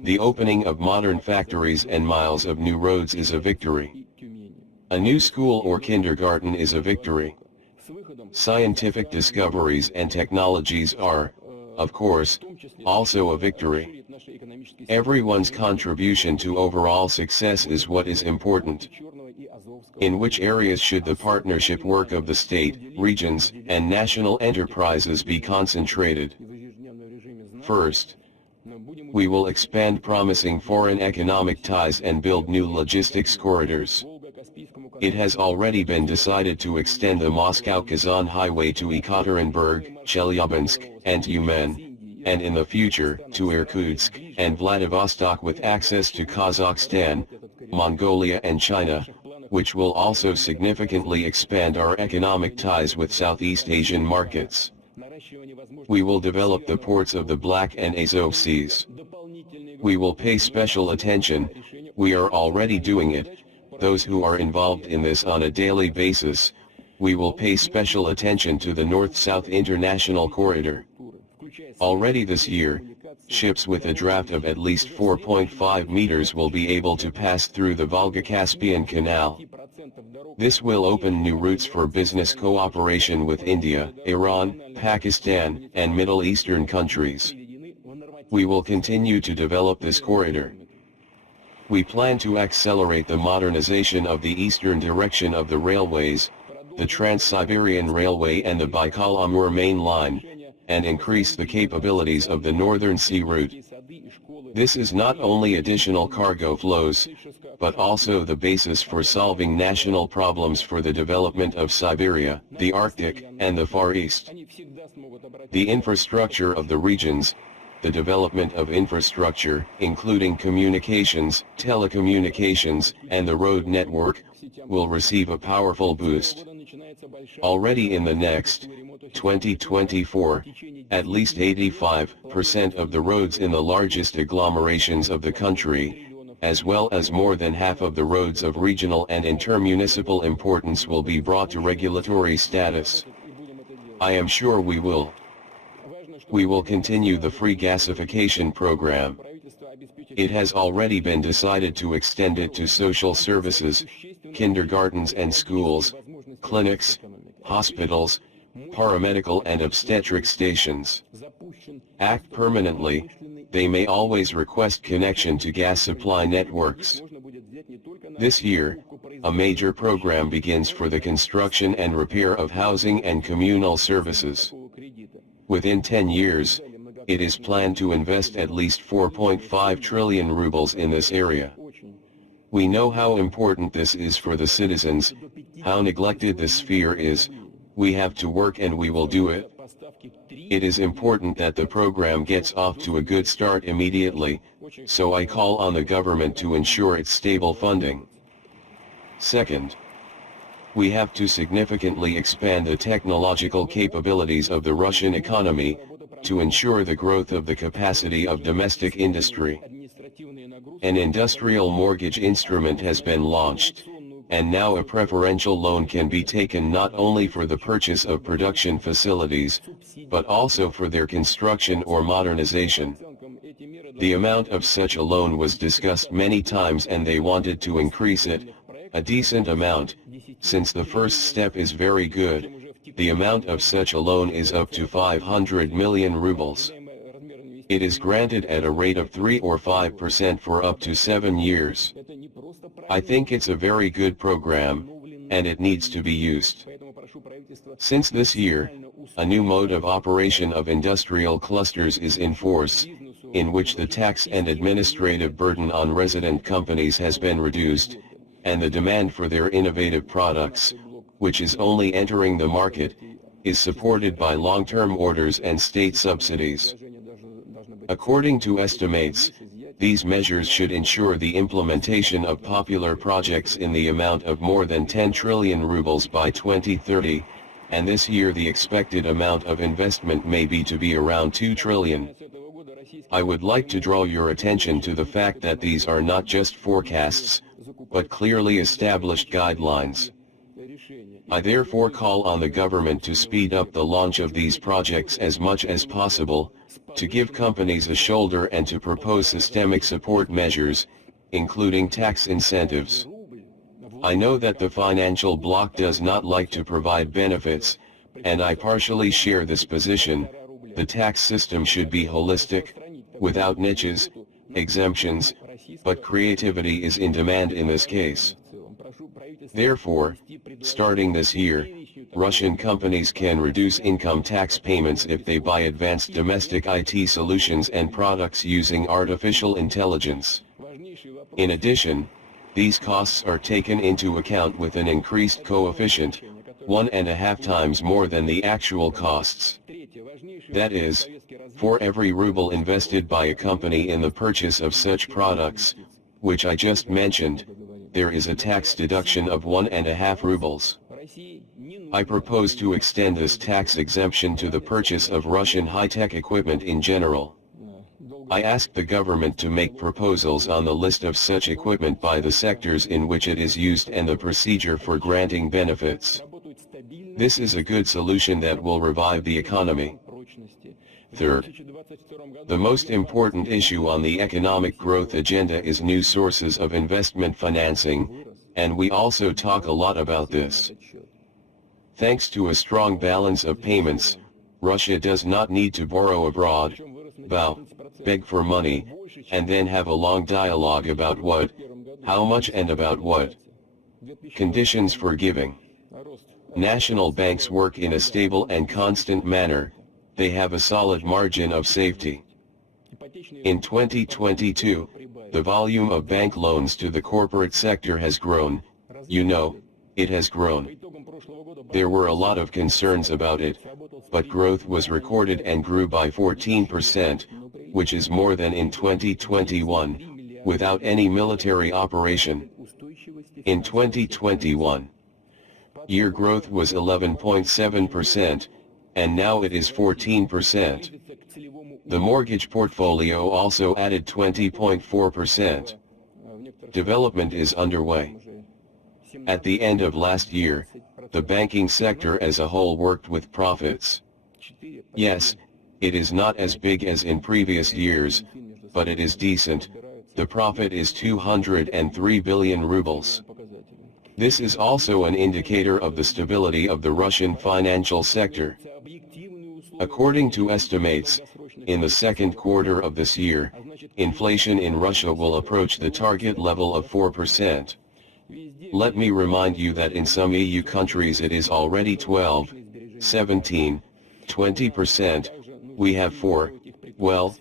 The opening of modern factories and miles of new roads is a victory. A new school or kindergarten is a victory. Scientific discoveries and technologies are, of course, also a victory. Everyone's contribution to overall success is what is important. In which areas should the partnership work of the state, regions, and national enterprises be concentrated? First, we will expand promising foreign economic ties and build new logistics corridors. It has already been decided to extend the Moscow-Kazan highway to Ekaterinburg, Chelyabinsk, and Tyumen, and in the future, to Irkutsk and Vladivostok with access to Kazakhstan, Mongolia and China, which will also significantly expand our economic ties with Southeast Asian markets. We will develop the ports of the Black and Azov Seas. We will pay special attention, we are already doing it, those who are involved in this on a daily basis, we will pay special attention to the North-South International Corridor. Already this year, ships with a draft of at least 4.5 meters will be able to pass through the Volga-Caspian Canal. This will open new routes for business cooperation with India, Iran, Pakistan, and Middle Eastern countries. We will continue to develop this corridor. We plan to accelerate the modernization of the eastern direction of the railways, the Trans-Siberian Railway and the Baikal-Amur Main Line, and increase the capabilities of the Northern Sea Route. This is not only additional cargo flows, but also the basis for solving national problems for the development of Siberia, the Arctic, and the Far East. The infrastructure of the regions, the development of infrastructure, including communications, telecommunications, and the road network, will receive a powerful boost. Already in the next 2024, at least 85% of the roads in the largest agglomerations of the country, as well as more than half of the roads of regional and intermunicipal importance will be brought to regulatory status. I am sure we will. We will continue the free gasification program. It has already been decided to extend it to social services, kindergartens and schools, clinics, hospitals, paramedical and obstetric stations. Act permanently, they may always request connection to gas supply networks. This year, a major program begins for the construction and repair of housing and communal services. Within 10 years, it is planned to invest at least 4.5 trillion rubles in this area. We know how important this is for the citizens, how neglected this sphere is. We have to work and we will do it. It is important that the program gets off to a good start immediately, so I call on the government to ensure its stable funding. Second, we have to significantly expand the technological capabilities of the Russian economy, to ensure the growth of the capacity of domestic industry. An industrial mortgage instrument has been launched, and now a preferential loan can be taken not only for the purchase of production facilities, but also for their construction or modernization. The amount of such a loan was discussed many times and they wanted to increase it, a decent amount, since the first step is very good. The amount of such a loan is up to 500 million rubles. It is granted at a rate of 3 or 5% for up to 7 years. I think it's a very good program, and it needs to be used. Since this year, a new mode of operation of industrial clusters is in force, in which the tax and administrative burden on resident companies has been reduced, and the demand for their innovative products, which is only entering the market, is supported by long-term orders and state subsidies. According to estimates, these measures should ensure the implementation of popular projects in the amount of more than 10 trillion rubles by 2030, and this year the expected amount of investment may be around 2 trillion. I would like to draw your attention to the fact that these are not just forecasts, but clearly established guidelines. I therefore call on the government to speed up the launch of these projects as much as possible, to give companies a shoulder and to propose systemic support measures, including tax incentives. I know that the financial bloc does not like to provide benefits, and I partially share this position. The tax system should be holistic, without niches, exemptions, but creativity is in demand in this case. Therefore, starting this year, Russian companies can reduce income tax payments if they buy advanced domestic IT solutions and products using artificial intelligence. In addition, these costs are taken into account with an increased coefficient, 1.5 times more than the actual costs. That is, for every ruble invested by a company in the purchase of such products, which I just mentioned, there is a tax deduction of 1.5 rubles. I propose to extend this tax exemption to the purchase of Russian high-tech equipment in general. I ask the government to make proposals on the list of such equipment by the sectors in which it is used and the procedure for granting benefits. This is a good solution that will revive the economy. Third, the most important issue on the economic growth agenda is new sources of investment financing, and we also talk a lot about this. Thanks to a strong balance of payments, Russia does not need to borrow abroad, beg for money, and then have a long dialogue about what, how much and about what. Conditions for giving. National banks work in a stable and constant manner, they have a solid margin of safety. In 2022, the volume of bank loans to the corporate sector has grown, it has grown. There were a lot of concerns about it, but growth was recorded and grew by 14%, which is more than in 2021, without any military operation. In 2021, year growth was 11.7%, and now it is 14%. The mortgage portfolio also added 20.4%. Development is underway. At the end of last year, the banking sector as a whole worked with profits. Yes, it is not as big as in previous years, but it is decent. The profit is 203 billion rubles. This is also an indicator of the stability of the Russian financial sector. According to estimates, in the second quarter of this year, inflation in Russia will approach the target level of 4%. Let me remind you that in some EU countries it is already 12, 17, 20%, we have 4, well,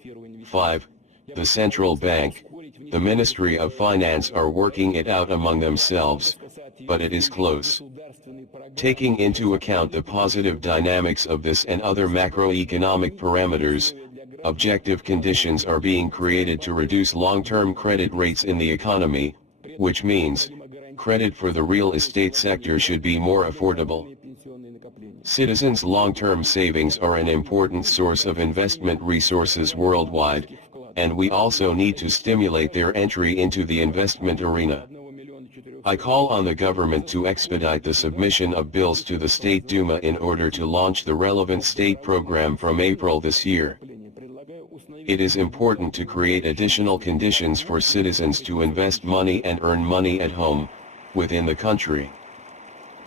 5, the central bank, the Ministry of Finance are working it out among themselves, but it is close. Taking into account the positive dynamics of this and other macroeconomic parameters, objective conditions are being created to reduce long-term credit rates in the economy, which means, credit for the real estate sector should be more affordable. Citizens' long-term savings are an important source of investment resources worldwide, and we also need to stimulate their entry into the investment arena. I call on the government to expedite the submission of bills to the State Duma in order to launch the relevant state program from April this year. It is important to create additional conditions for citizens to invest money and earn money at home, within the country.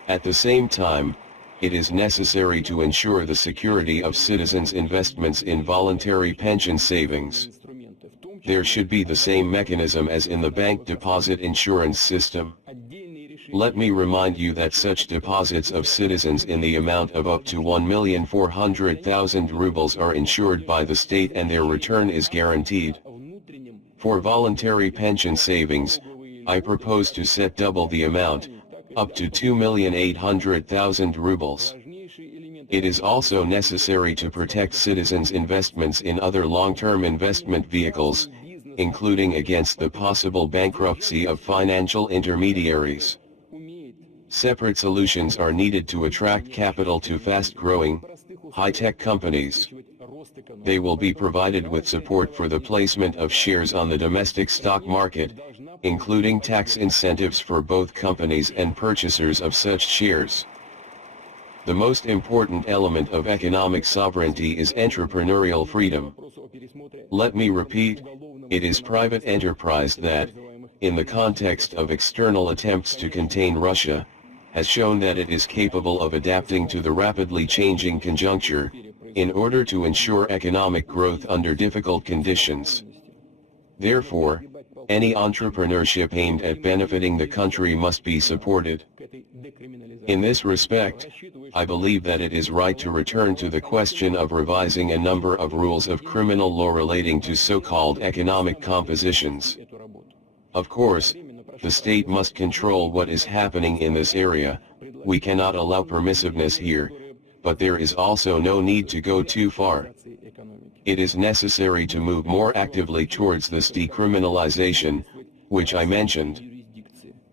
At the same time, it is necessary to ensure the security of citizens' investments in voluntary pension savings. There should be the same mechanism as in the bank deposit insurance system. Let me remind you that such deposits of citizens in the amount of up to 1,400,000 rubles are insured by the state and their return is guaranteed. For voluntary pension savings, I propose to set double the amount, up to 2,800,000 rubles. It is also necessary to protect citizens' investments in other long-term investment vehicles, including against the possible bankruptcy of financial intermediaries. Separate solutions are needed to attract capital to fast-growing, high-tech companies. They will be provided with support for the placement of shares on the domestic stock market, including tax incentives for both companies and purchasers of such shares. The most important element of economic sovereignty is entrepreneurial freedom. Let me repeat, it is private enterprise that, in the context of external attempts to contain Russia, has shown that it is capable of adapting to the rapidly changing conjuncture, in order to ensure economic growth under difficult conditions. Therefore, any entrepreneurship aimed at benefiting the country must be supported. In this respect, I believe that it is right to return to the question of revising a number of rules of criminal law relating to so-called economic compositions. Of course, the state must control what is happening in this area. We cannot allow permissiveness here, but there is also no need to go too far. It is necessary to move more actively towards this decriminalization, which I mentioned.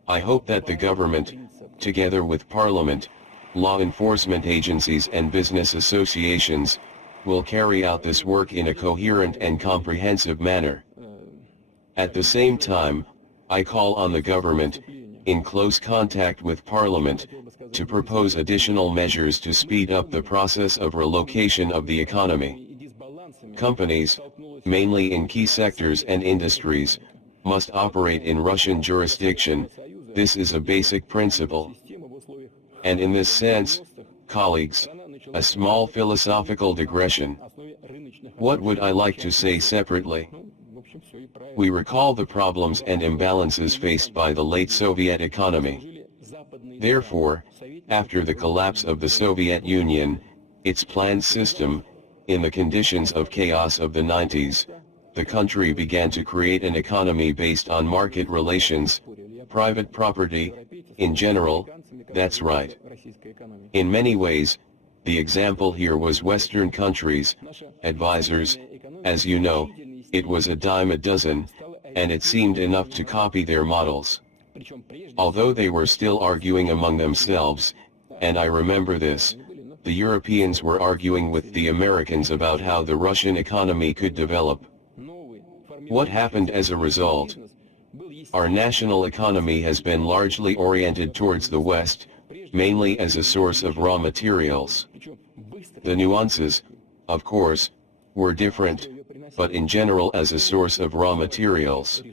I hope that the government, together with Parliament, law enforcement agencies and business associations, will carry out this work in a coherent and comprehensive manner. At the same time, I call on the government, in close contact with Parliament, to propose additional measures to speed up the process of relocation of the economy. Companies, mainly in key sectors and industries, must operate in Russian jurisdiction. This is a basic principle. And in this sense, colleagues, a small philosophical digression. What would I like to say separately? We recall the problems and imbalances faced by the late Soviet economy. Therefore, after the collapse of the Soviet Union, its planned system, in the conditions of chaos of the 90s, the country began to create an economy based on market relations, private property, in general, that's right. In many ways, the example here was Western countries, advisors, as you know, it was a dime a dozen, and it seemed enough to copy their models. Although they were still arguing among themselves, and I remember this, the Europeans were arguing with the Americans about how the Russian economy could develop. What happened as a result? Our national economy has been largely oriented towards the West, mainly as a source of raw materials. The nuances, of course, were different, but in general as a source of raw materials.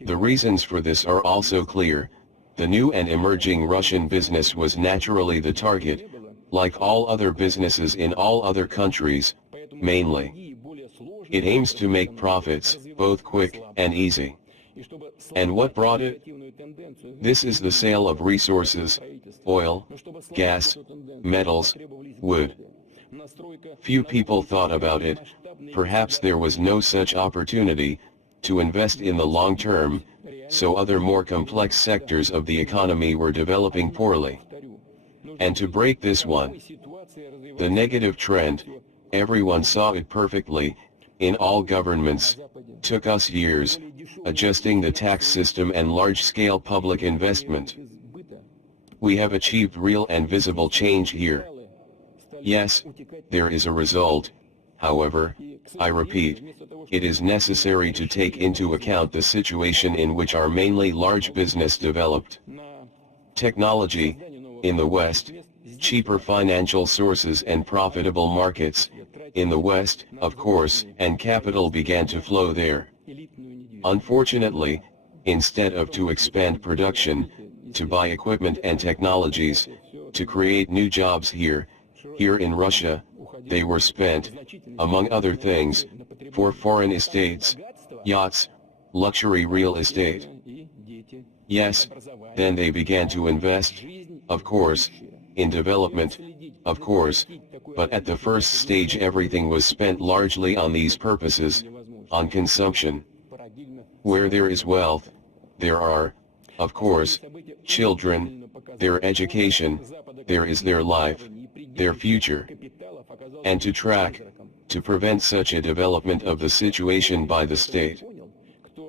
The reasons for this are also clear. The new and emerging Russian business was naturally the target, like all other businesses in all other countries, mainly. It aims to make profits, both quick and easy. And what brought it? This is the sale of resources, oil, gas, metals, wood. Few people thought about it, perhaps there was no such opportunity, to invest in the long term, so other more complex sectors of the economy were developing poorly. And to break this one, the negative trend, everyone saw it perfectly, in all governments, took us years, adjusting the tax system and large-scale public investment. We have achieved real and visible change here. Yes, there is a result. However, I repeat, it is necessary to take into account the situation in which our mainly large business developed. Technology, in the West, cheaper financial sources and profitable markets, in the West, of course, and capital began to flow there. Unfortunately, instead of to expand production, to buy equipment and technologies, to create new jobs here in Russia, they were spent, among other things, for foreign estates, yachts, luxury real estate. Yes, then they began to invest, of course, in development, of course, but at the first stage everything was spent largely on these purposes, on consumption. Where there is wealth, there are, of course, children, their education, there is their life, their future. And to track, to prevent such a development of the situation by the state,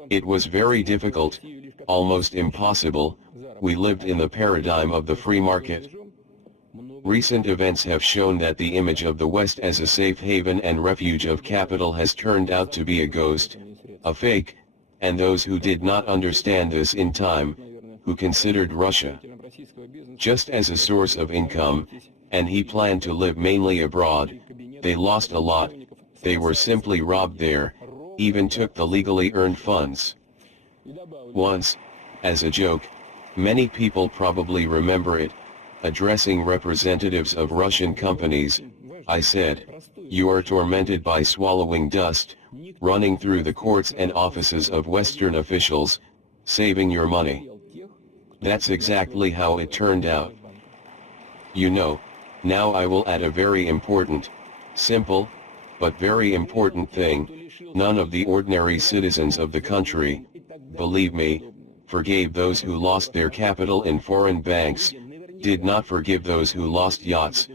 it was very difficult, almost impossible. We lived in the paradigm of the free market. Recent events have shown that the image of the West as a safe haven and refuge of capital has turned out to be a ghost, a fake, and those who did not understand this in time, who considered Russia just as a source of income, and he planned to live mainly abroad, they lost a lot, they were simply robbed there, even took the legally earned funds. Once, as a joke, many people probably remember it, addressing representatives of Russian companies, I said, "You are tormented by swallowing dust, running through the courts and offices of Western officials, saving your money." That's exactly how it turned out. You know, now I will add a very important, simple, but very important thing. None of the ordinary citizens of the country, believe me, forgave those who lost their capital in foreign banks, did not forgive those who lost yachts,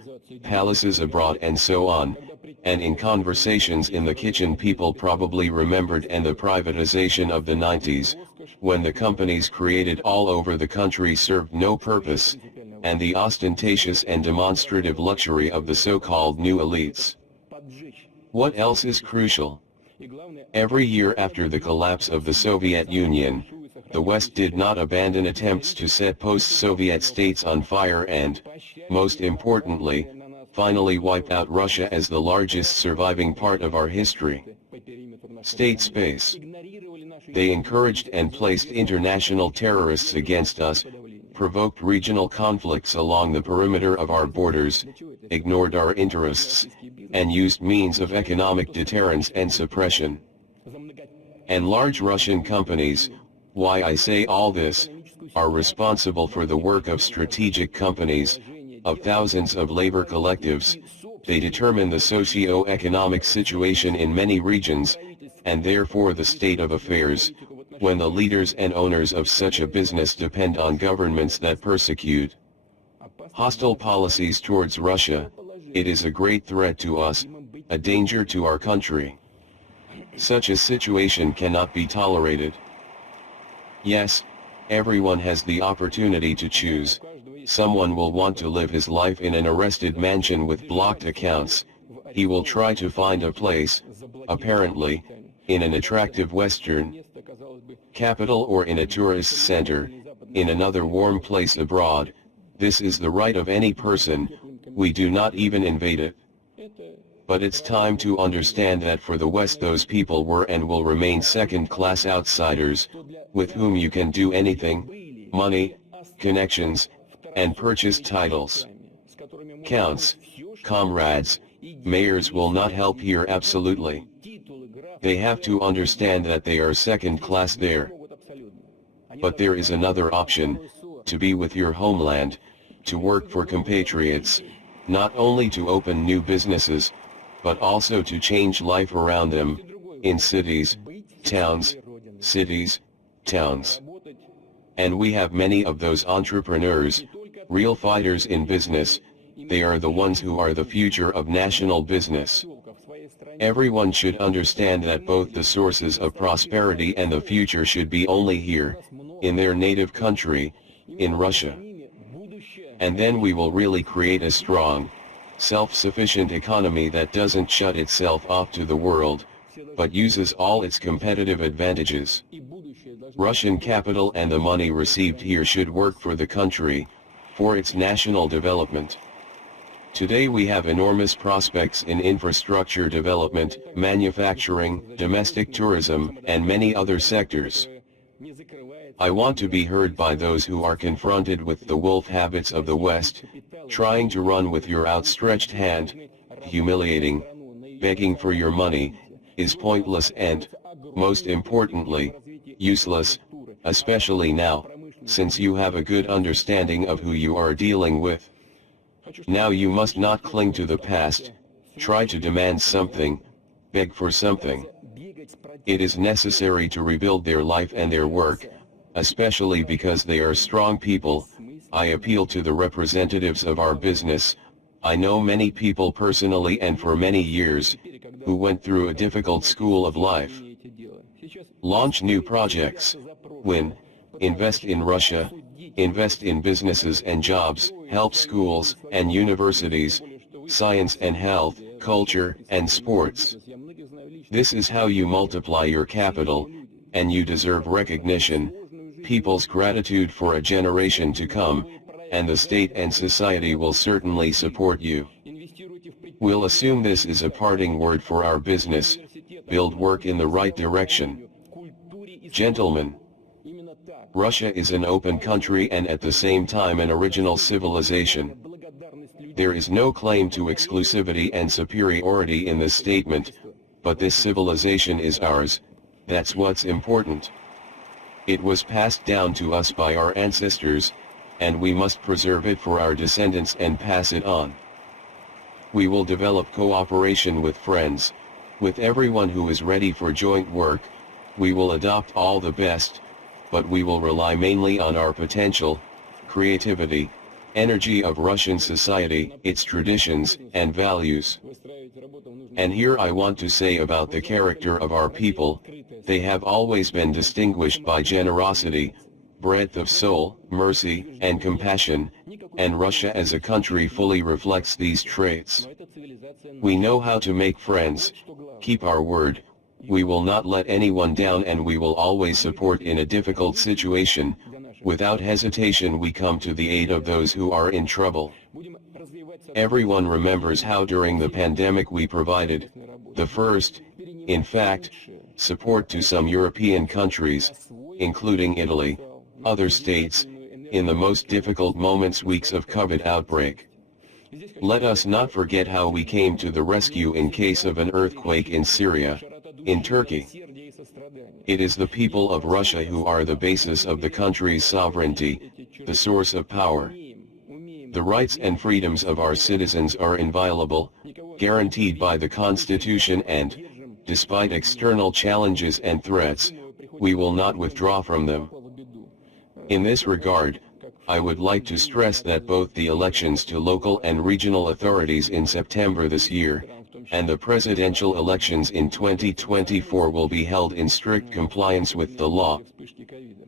palaces abroad and so on, and in conversations in the kitchen people probably remembered and the privatization of the 90s, when the companies created all over the country served no purpose, and the ostentatious and demonstrative luxury of the so-called new elites. What else is crucial? Every year after the collapse of the Soviet Union, the West did not abandon attempts to set post-Soviet states on fire and, most importantly, finally wipe out Russia as the largest surviving part of our history. State space. They encouraged and placed international terrorists against us, provoked regional conflicts along the perimeter of our borders, ignored our interests, and used means of economic deterrence and suppression. And large Russian companies, why I say all this, are responsible for the work of strategic companies, of thousands of labor collectives. They determine the socio-economic situation in many regions, and therefore the state of affairs, when the leaders and owners of such a business depend on governments that persecute hostile policies towards Russia. It is a great threat to us, a danger to our country. Such a situation cannot be tolerated. Yes, everyone has the opportunity to choose. Someone will want to live his life in an arrested mansion with blocked accounts. He will try to find a place, apparently, in an attractive Western capital or in a tourist center, in another warm place abroad. This is the right of any person. We do not even invade it. But it's time to understand that for the West those people were and will remain second-class outsiders, with whom you can do anything, money, connections, and purchase titles. Counts, comrades, mayors will not help here absolutely. They have to understand that they are second class there. But there is another option, to be with your homeland, to work for compatriots, not only to open new businesses, but also to change life around them, in cities, towns, towns. And we have many of those entrepreneurs, real fighters in business. They are the ones who are the future of national business. Everyone should understand that both the sources of prosperity and the future should be only here, in their native country, in Russia. And then we will really create a strong, self-sufficient economy that doesn't shut itself off to the world, but uses all its competitive advantages. Russian capital and the money received here should work for the country, for its national development. Today we have enormous prospects in infrastructure development, manufacturing, domestic tourism, and many other sectors. I want to be heard by those who are confronted with the wolf habits of the West, trying to run with your outstretched hand, humiliating, begging for your money, is pointless and, most importantly, useless, especially now, since you have a good understanding of who you are dealing with. Now you must not cling to the past, try to demand something, beg for something. It is necessary to rebuild their life and their work, especially because they are strong people. I appeal to the representatives of our business. I know many people personally and for many years, who went through a difficult school of life. Launch new projects, win, invest in Russia, invest in businesses and jobs, help schools and universities, science and health, culture and sports. This is how you multiply your capital, and you deserve recognition, people's gratitude for a generation to come, and the state and society will certainly support you. We'll assume this is a parting word for our business, build work in the right direction. Gentlemen, Russia is an open country and at the same time an original civilization. There is no claim to exclusivity and superiority in this statement, but this civilization is ours, that's what's important. It was passed down to us by our ancestors, and we must preserve it for our descendants and pass it on. We will develop cooperation with friends, with everyone who is ready for joint work. We will adopt all the best, but we will rely mainly on our potential, creativity, energy of Russian society, its traditions and values. And here I want to say about the character of our people, they have always been distinguished by generosity, breadth of soul, mercy, and compassion, and Russia as a country fully reflects these traits. We know how to make friends, keep our word, we will not let anyone down, and we will always support in a difficult situation. Without hesitation we come to the aid of those who are in trouble. Everyone remembers how during the pandemic we provided the first, in fact, support to some European countries, including Italy, other states, in the most difficult moments, weeks of COVID outbreak. Let us not forget how we came to the rescue in case of an earthquake in Syria, in Turkey. It is the people of Russia who are the basis of the country's sovereignty, the source of power. The rights and freedoms of our citizens are inviolable, guaranteed by the Constitution, and, despite external challenges and threats, we will not withdraw from them. In this regard, I would like to stress that both the elections to local and regional authorities in September this year, and the presidential elections in 2024 will be held in strict compliance with the law,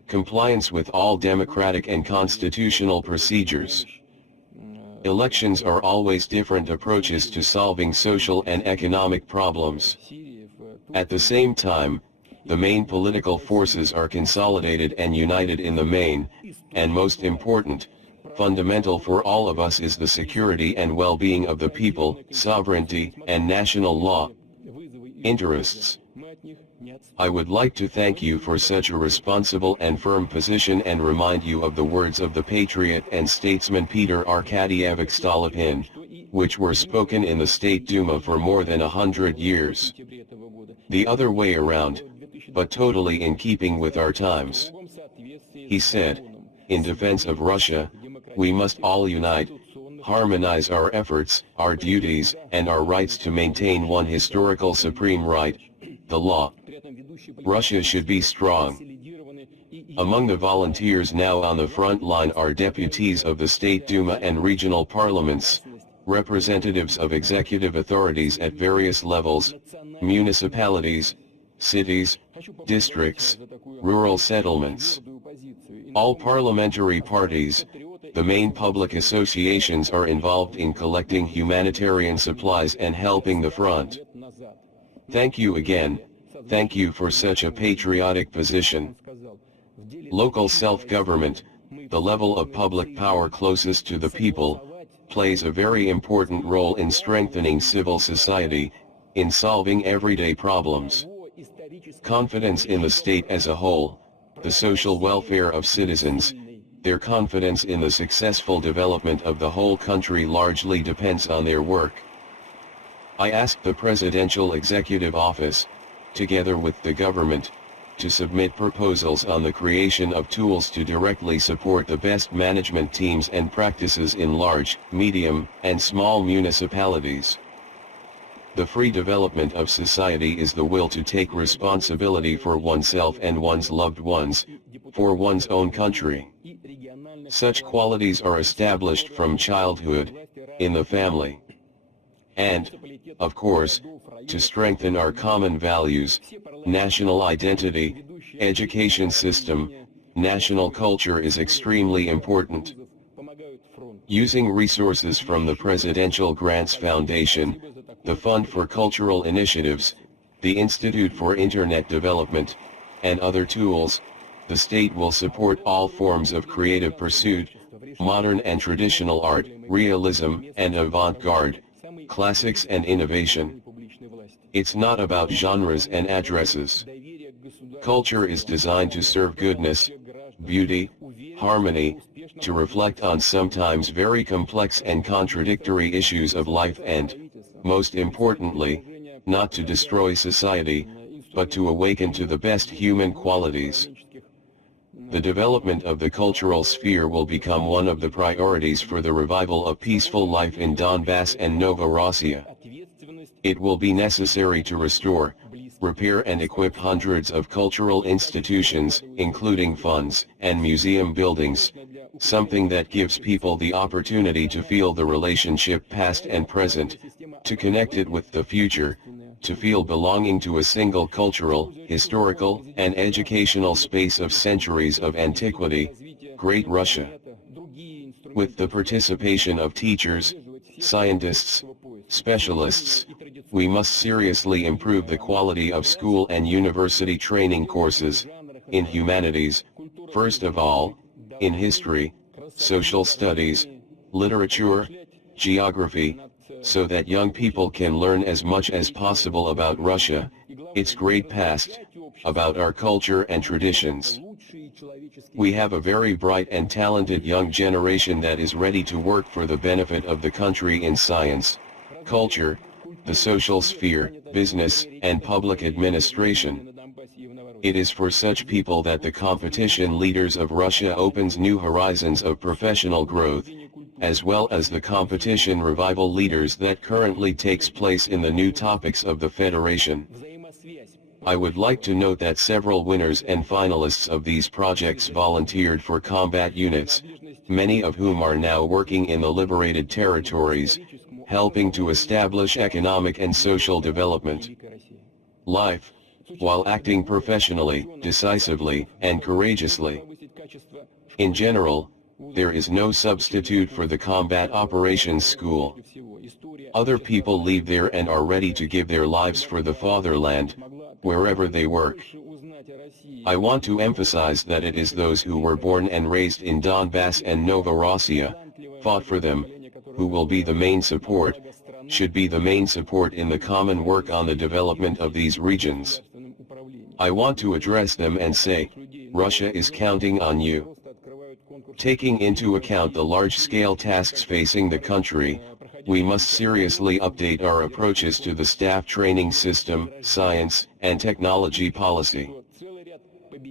compliance with all democratic and constitutional procedures. Elections are always different approaches to solving social and economic problems. At the same time, the main political forces are consolidated and united in the main, and most important, Fundamental for all of us is the security and well-being of the people, sovereignty, and national law interests. I would like to thank you for such a responsible and firm position and remind you of the words of the patriot and statesman Peter Arkadyevich Stolypin, which were spoken in the State Duma for more than 100 years. The other way around, but totally in keeping with our times. He said, in defense of Russia, we must all unite, harmonize our efforts, our duties, and our rights to maintain one historical supreme right, the law. Russia should be strong. Among the volunteers now on the front line are deputies of the State Duma and regional parliaments, representatives of executive authorities at various levels, municipalities, cities, districts, rural settlements. All parliamentary parties, the main public associations are involved in collecting humanitarian supplies and helping the front. Thank you again, thank you for such a patriotic position. Local self-government, the level of public power closest to the people, plays a very important role in strengthening civil society, in solving everyday problems. Confidence in the state as a whole, the social welfare of citizens, their confidence in the successful development of the whole country largely depends on their work. I asked the Presidential Executive Office, together with the government, to submit proposals on the creation of tools to directly support the best management teams and practices in large, medium, and small municipalities. The free development of society is the will to take responsibility for oneself and one's loved ones, for one's own country. Such qualities are established from childhood, in the family. And, of course, to strengthen our common values, national identity, education system, national culture is extremely important. Using resources from the Presidential Grants Foundation, the Fund for Cultural Initiatives, the Institute for Internet Development, and other tools, the state will support all forms of creative pursuit, modern and traditional art, realism and avant-garde, classics and innovation. It's not about genres and addresses. Culture is designed to serve goodness, beauty, harmony, to reflect on sometimes very complex and contradictory issues of life and, most importantly, not to destroy society, but to awaken to the best human qualities. The development of the cultural sphere will become one of the priorities for the revival of peaceful life in Donbass and Novorossiya. It will be necessary to restore, repair and equip hundreds of cultural institutions, including funds and museum buildings, something that gives people the opportunity to feel the relationship past and present, to connect it with the future, to feel belonging to a single cultural, historical, and educational space of centuries of antiquity, Great Russia. With the participation of teachers, scientists, specialists, we must seriously improve the quality of school and university training courses, in humanities, first of all, in history, social studies, literature, geography, so that young people can learn as much as possible about Russia, its great past, about our culture and traditions. We have a very bright and talented young generation that is ready to work for the benefit of the country in science, culture, the social sphere, business, and public administration. It is for such people that the competition leaders of Russia opens new horizons of professional growth, as well as the competition revival leaders that currently takes place in the new topics of the Federation. I would like to note that several winners and finalists of these projects volunteered for combat units, many of whom are now working in the liberated territories, helping to establish economic and social development. Life, while acting professionally, decisively, and courageously. In general, there is no substitute for the combat operations school. Other people leave there and are ready to give their lives for the fatherland, wherever they work. I want to emphasize that it is those who were born and raised in Donbass and Novorossiya, fought for them, who will be the main support, should be the main support in the common work on the development of these regions. I want to address them and say, Russia is counting on you. Taking into account the large-scale tasks facing the country, we must seriously update our approaches to the staff training system, science, and technology policy.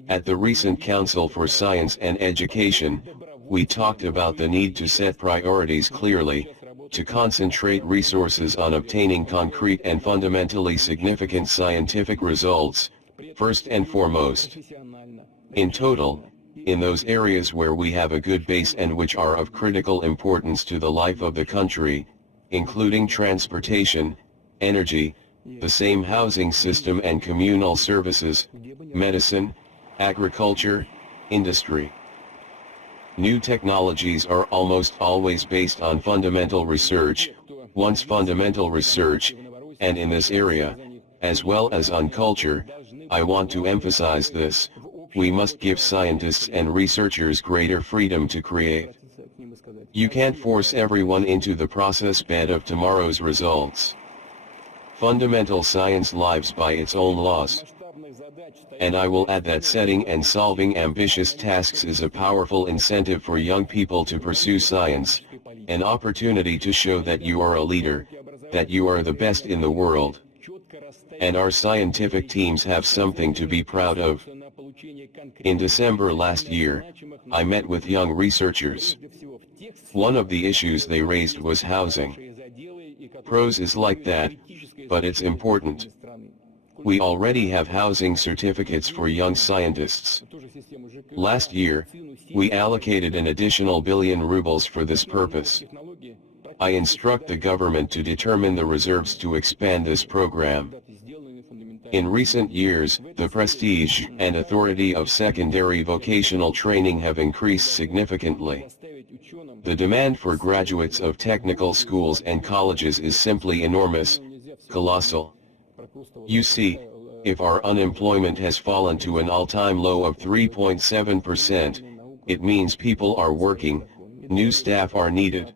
At the recent Council for Science and Education, we talked about the need to set priorities clearly, to concentrate resources on obtaining concrete and fundamentally significant scientific results, first and foremost. In total, in those areas where we have a good base and which are of critical importance to the life of the country, including transportation, energy, the same housing system and communal services, medicine, agriculture, industry. New technologies are almost always based on fundamental research, once fundamental research, and in this area, as well as on culture, I want to emphasize this, we must give scientists and researchers greater freedom to create. You can't force everyone into the process bed of tomorrow's results. Fundamental science lives by its own laws. And I will add that setting and solving ambitious tasks is a powerful incentive for young people to pursue science, an opportunity to show that you are a leader, that you are the best in the world. And our scientific teams have something to be proud of. In December last year, I met with young researchers. One of the issues they raised was housing. Prose is like that, but it's important. We already have housing certificates for young scientists. Last year, we allocated an additional billion rubles for this purpose. I instruct the government to determine the reserves to expand this program. In recent years, the prestige and authority of secondary vocational training have increased significantly. The demand for graduates of technical schools and colleges is simply enormous, colossal. You see, if our unemployment has fallen to an all-time low of 3.7%, it means people are working, new staff are needed.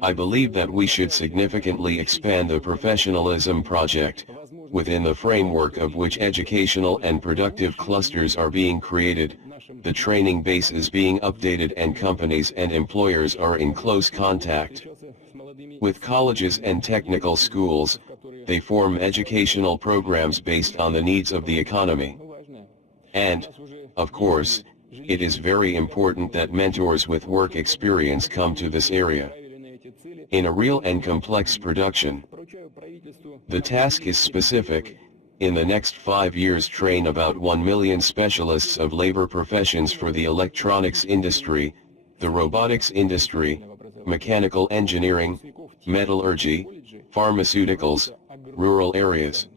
I believe that we should significantly expand the professionalism project, within the framework of which educational and productive clusters are being created, the training base is being updated and companies and employers are in close contact with colleges and technical schools. They form educational programs based on the needs of the economy. And, of course, it is very important that mentors with work experience come to this area. In a real and complex production, the task is specific. In the next 5 years train about 1 million specialists of labor professions for the electronics industry, the robotics industry, mechanical engineering, metallurgy, pharmaceuticals, rural areas.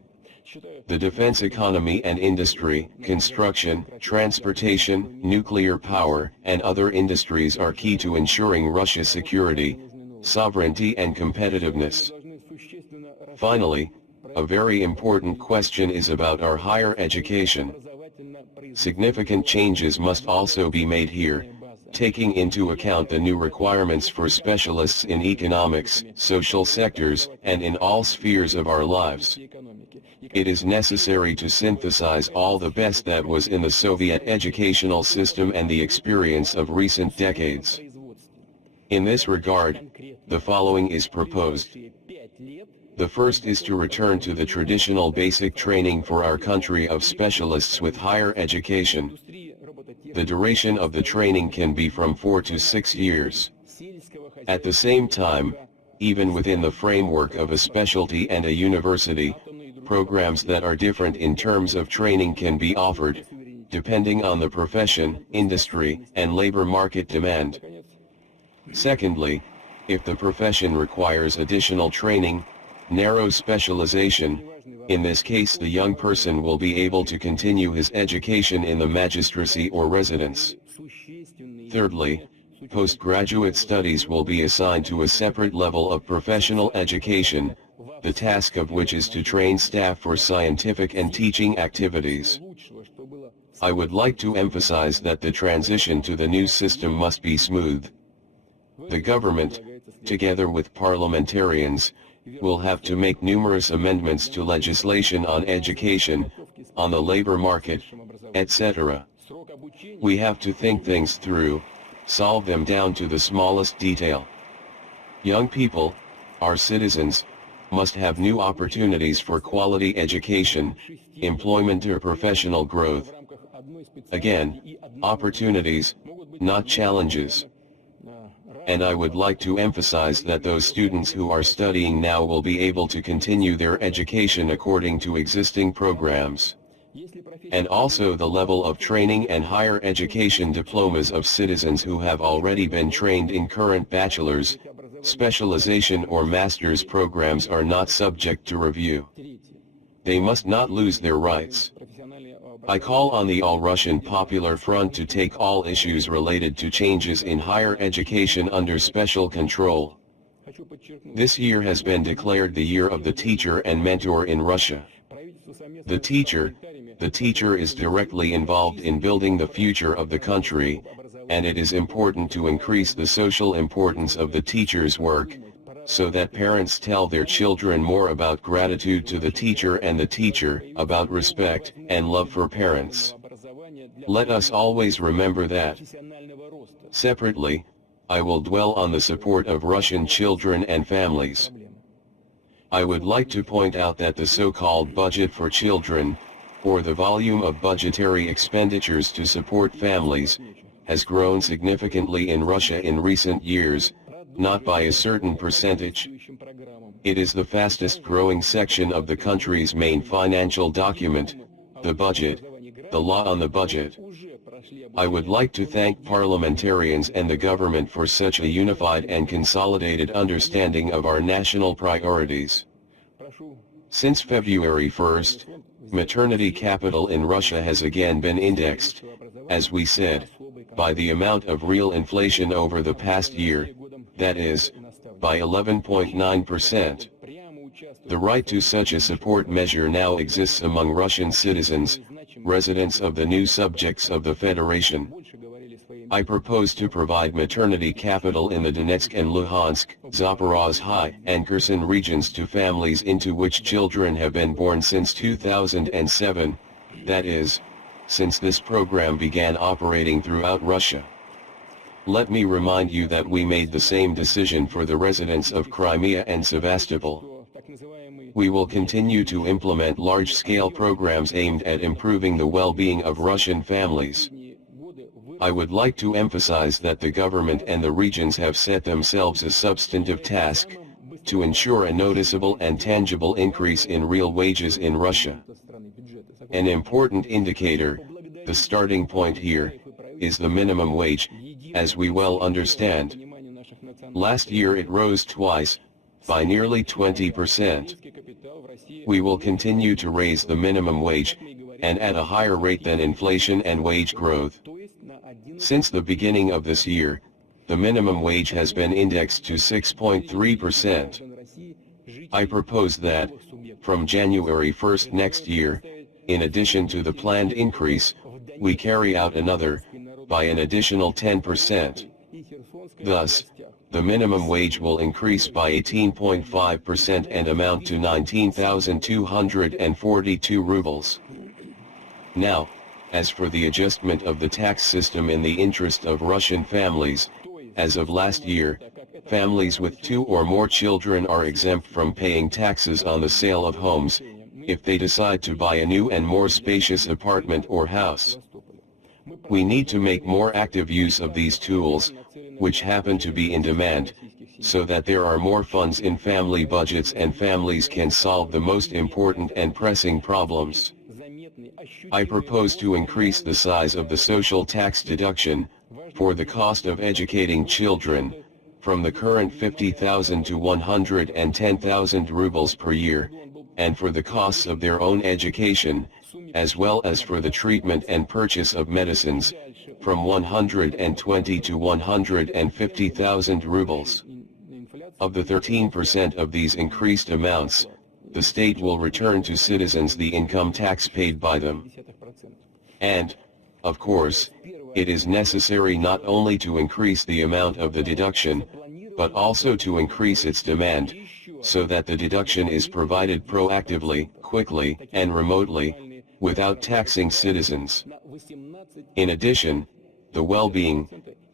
The defense economy and industry, construction, transportation, nuclear power, and other industries are key to ensuring Russia's security, sovereignty and competitiveness. Finally, a very important question is about our higher education. Significant changes must also be made here, taking into account the new requirements for specialists in economics, social sectors, and in all spheres of our lives. It is necessary to synthesize all the best that was in the Soviet educational system and the experience of recent decades. In this regard, the following is proposed. The first is to return to the traditional basic training for our country of specialists with higher education. The duration of the training can be from 4 to 6 years. At the same time, even within the framework of a specialty and a university, programs that are different in terms of training can be offered, depending on the profession, industry, and labor market demand. Secondly, if the profession requires additional training, narrow specialization, in this case the young person will be able to continue his education in the magistracy or residence. Thirdly, postgraduate studies will be assigned to a separate level of professional education, the task of which is to train staff for scientific and teaching activities. I would like to emphasize that the transition to the new system must be smooth. The government, together with parliamentarians, will have to make numerous amendments to legislation on education, on the labor market, etc. We have to think things through, solve them down to the smallest detail. Young people, our citizens, must have new opportunities for quality education, employment or professional growth. Again, opportunities, not challenges. And I would like to emphasize that those students who are studying now will be able to continue their education according to existing programs. And also the level of training and higher education diplomas of citizens who have already been trained in current bachelor's, specialization or master's programs are not subject to review. They must not lose their rights. I call on the All-Russian Popular Front to take all issues related to changes in higher education under special control. This year has been declared the year of the teacher and mentor in Russia. The teacher is directly involved in building the future of the country, and it is important to increase the social importance of the teacher's work, so that parents tell their children more about gratitude to the teacher and the teacher, about respect and love for parents. Let us always remember that. Separately, I will dwell on the support of Russian children and families. I would like to point out that the so-called budget for children, or the volume of budgetary expenditures to support families, has grown significantly in Russia in recent years, not by a certain percentage. It is the fastest growing section of the country's main financial document, the budget, the law on the budget. I would like to thank parliamentarians and the government for such a unified and consolidated understanding of our national priorities. Since February 1st, maternity capital in Russia has again been indexed, as we said, by the amount of real inflation over the past year, that is, by 11.9%. The right to such a support measure now exists among Russian citizens, residents of the new subjects of the Federation. I propose to provide maternity capital in the Donetsk and Luhansk, Zaporozhye and Kherson regions to families into which children have been born since 2007, that is, since this program began operating throughout Russia. Let me remind you that we made the same decision for the residents of Crimea and Sevastopol. We will continue to implement large-scale programs aimed at improving the well-being of Russian families. I would like to emphasize that the government and the regions have set themselves a substantive task, to ensure a noticeable and tangible increase in real wages in Russia. An important indicator, the starting point here, is the minimum wage, as we well understand. Last year it rose twice, by nearly 20%. We will continue to raise the minimum wage, and at a higher rate than inflation and wage growth. Since the beginning of this year, the minimum wage has been indexed to 6.3%. I propose that, from January 1st next year, in addition to the planned increase, we carry out another, by an additional 10%. Thus, the minimum wage will increase by 18.5% and amount to 19,242 rubles. Now, as for the adjustment of the tax system in the interest of Russian families, as of last year, families with 2 or more children are exempt from paying taxes on the sale of homes, if they decide to buy a new and more spacious apartment or house. We need to make more active use of these tools, which happen to be in demand, so that there are more funds in family budgets and families can solve the most important and pressing problems. I propose to increase the size of the social tax deduction, for the cost of educating children, from the current 50,000 to 110,000 rubles per year, and for the costs of their own education, as well as for the treatment and purchase of medicines, from 120 to 150,000 rubles. Of the 13% of these increased amounts, the state will return to citizens the income tax paid by them. And, Of course, it is necessary not only to increase the amount of the deduction, but also to increase its demand, so that the deduction is provided proactively, quickly, and remotely, without taxing citizens. In addition, the well-being,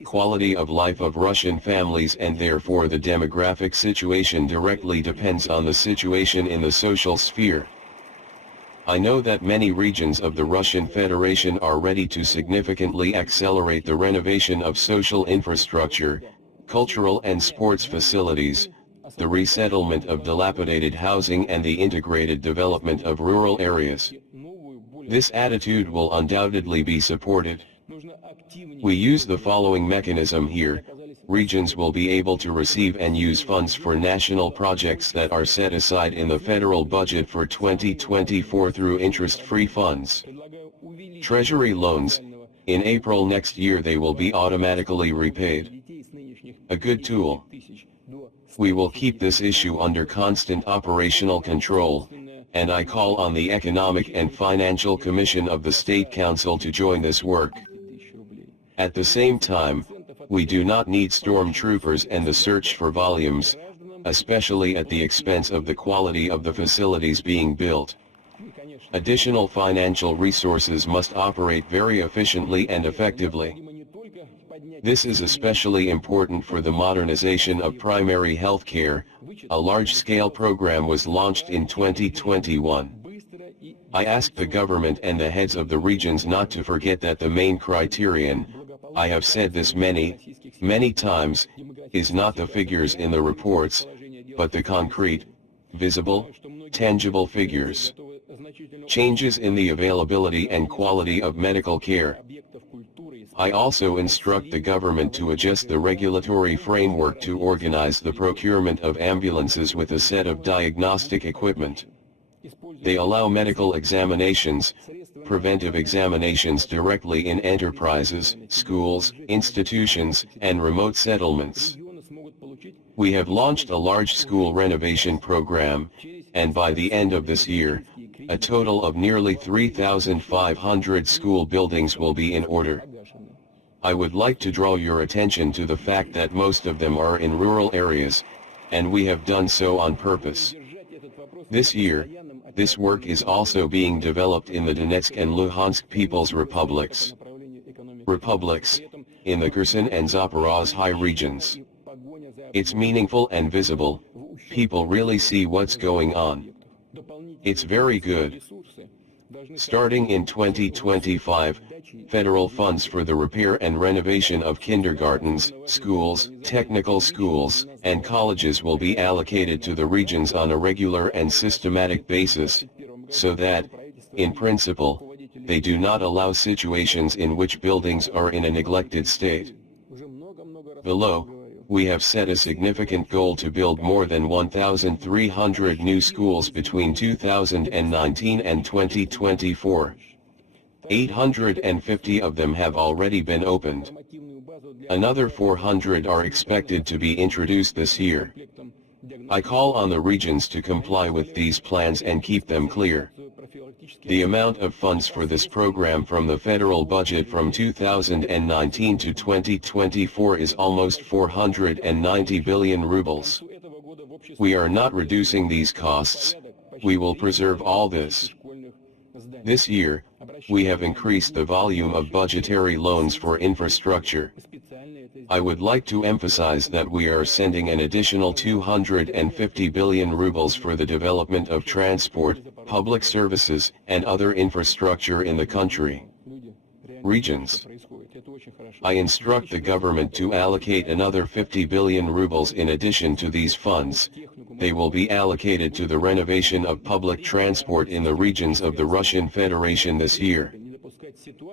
quality of life of Russian families and therefore the demographic situation directly depends on the situation in the social sphere. I know that many regions of the Russian Federation are ready to significantly accelerate the renovation of social infrastructure, cultural and sports facilities, the resettlement of dilapidated housing and the integrated development of rural areas. This attitude will undoubtedly be supported. We use the following mechanism here. Regions will be able to receive and use funds for national projects that are set aside in the federal budget for 2024 through interest-free funds. Treasury loans, in April next year they will be automatically repaid. A good tool. We will keep this issue under constant operational control, and I call on the Economic and Financial Commission of the State Council to join this work. At the same time, we do not need stormtroopers and the search for volumes, especially at the expense of the quality of the facilities being built. Additional financial resources must operate very efficiently and effectively. This is especially important for the modernization of primary health care. A large-scale program was launched in 2021. I asked the government and the heads of the regions not to forget that the main criterion, I have said this many times, is not the figures in the reports, but the concrete, visible, tangible figures. Changes in the availability and quality of medical care. I also instruct the government to adjust the regulatory framework to organize the procurement of ambulances with a set of diagnostic equipment. They allow medical examinations, preventive examinations directly in enterprises, schools, institutions, and remote settlements. We have launched a large school renovation program, and by the end of this year, a total of nearly 3,500 school buildings will be in order. I would like to draw your attention to the fact that most of them are in rural areas, and we have done so on purpose. This year, this work is also being developed in the Donetsk and Luhansk People's Republics, in the Kherson and Zaporozhye regions. It's meaningful and visible, people really see what's going on. It's very good. Starting in 2025, federal funds for the repair and renovation of kindergartens, schools, technical schools, and colleges will be allocated to the regions on a regular and systematic basis, so that, in principle, they do not allow situations in which buildings are in a neglected state. Below, we have set a significant goal to build more than 1,300 new schools between 2019 and 2024. 850 of them have already been opened. Another 400 are expected to be introduced this year. I call on the regions to comply with these plans and keep them clear. The amount of funds for this program from the federal budget from 2019 to 2024 is almost 490 billion rubles. We are not reducing these costs, we will preserve all this. This year, we have increased the volume of budgetary loans for infrastructure. I would like to emphasize that we are sending an additional 250 billion rubles for the development of transport, public services, and other infrastructure in the country. Regions. I instruct the government to allocate another 50 billion rubles in addition to these funds. They will be allocated to the renovation of public transport in the regions of the Russian Federation this year,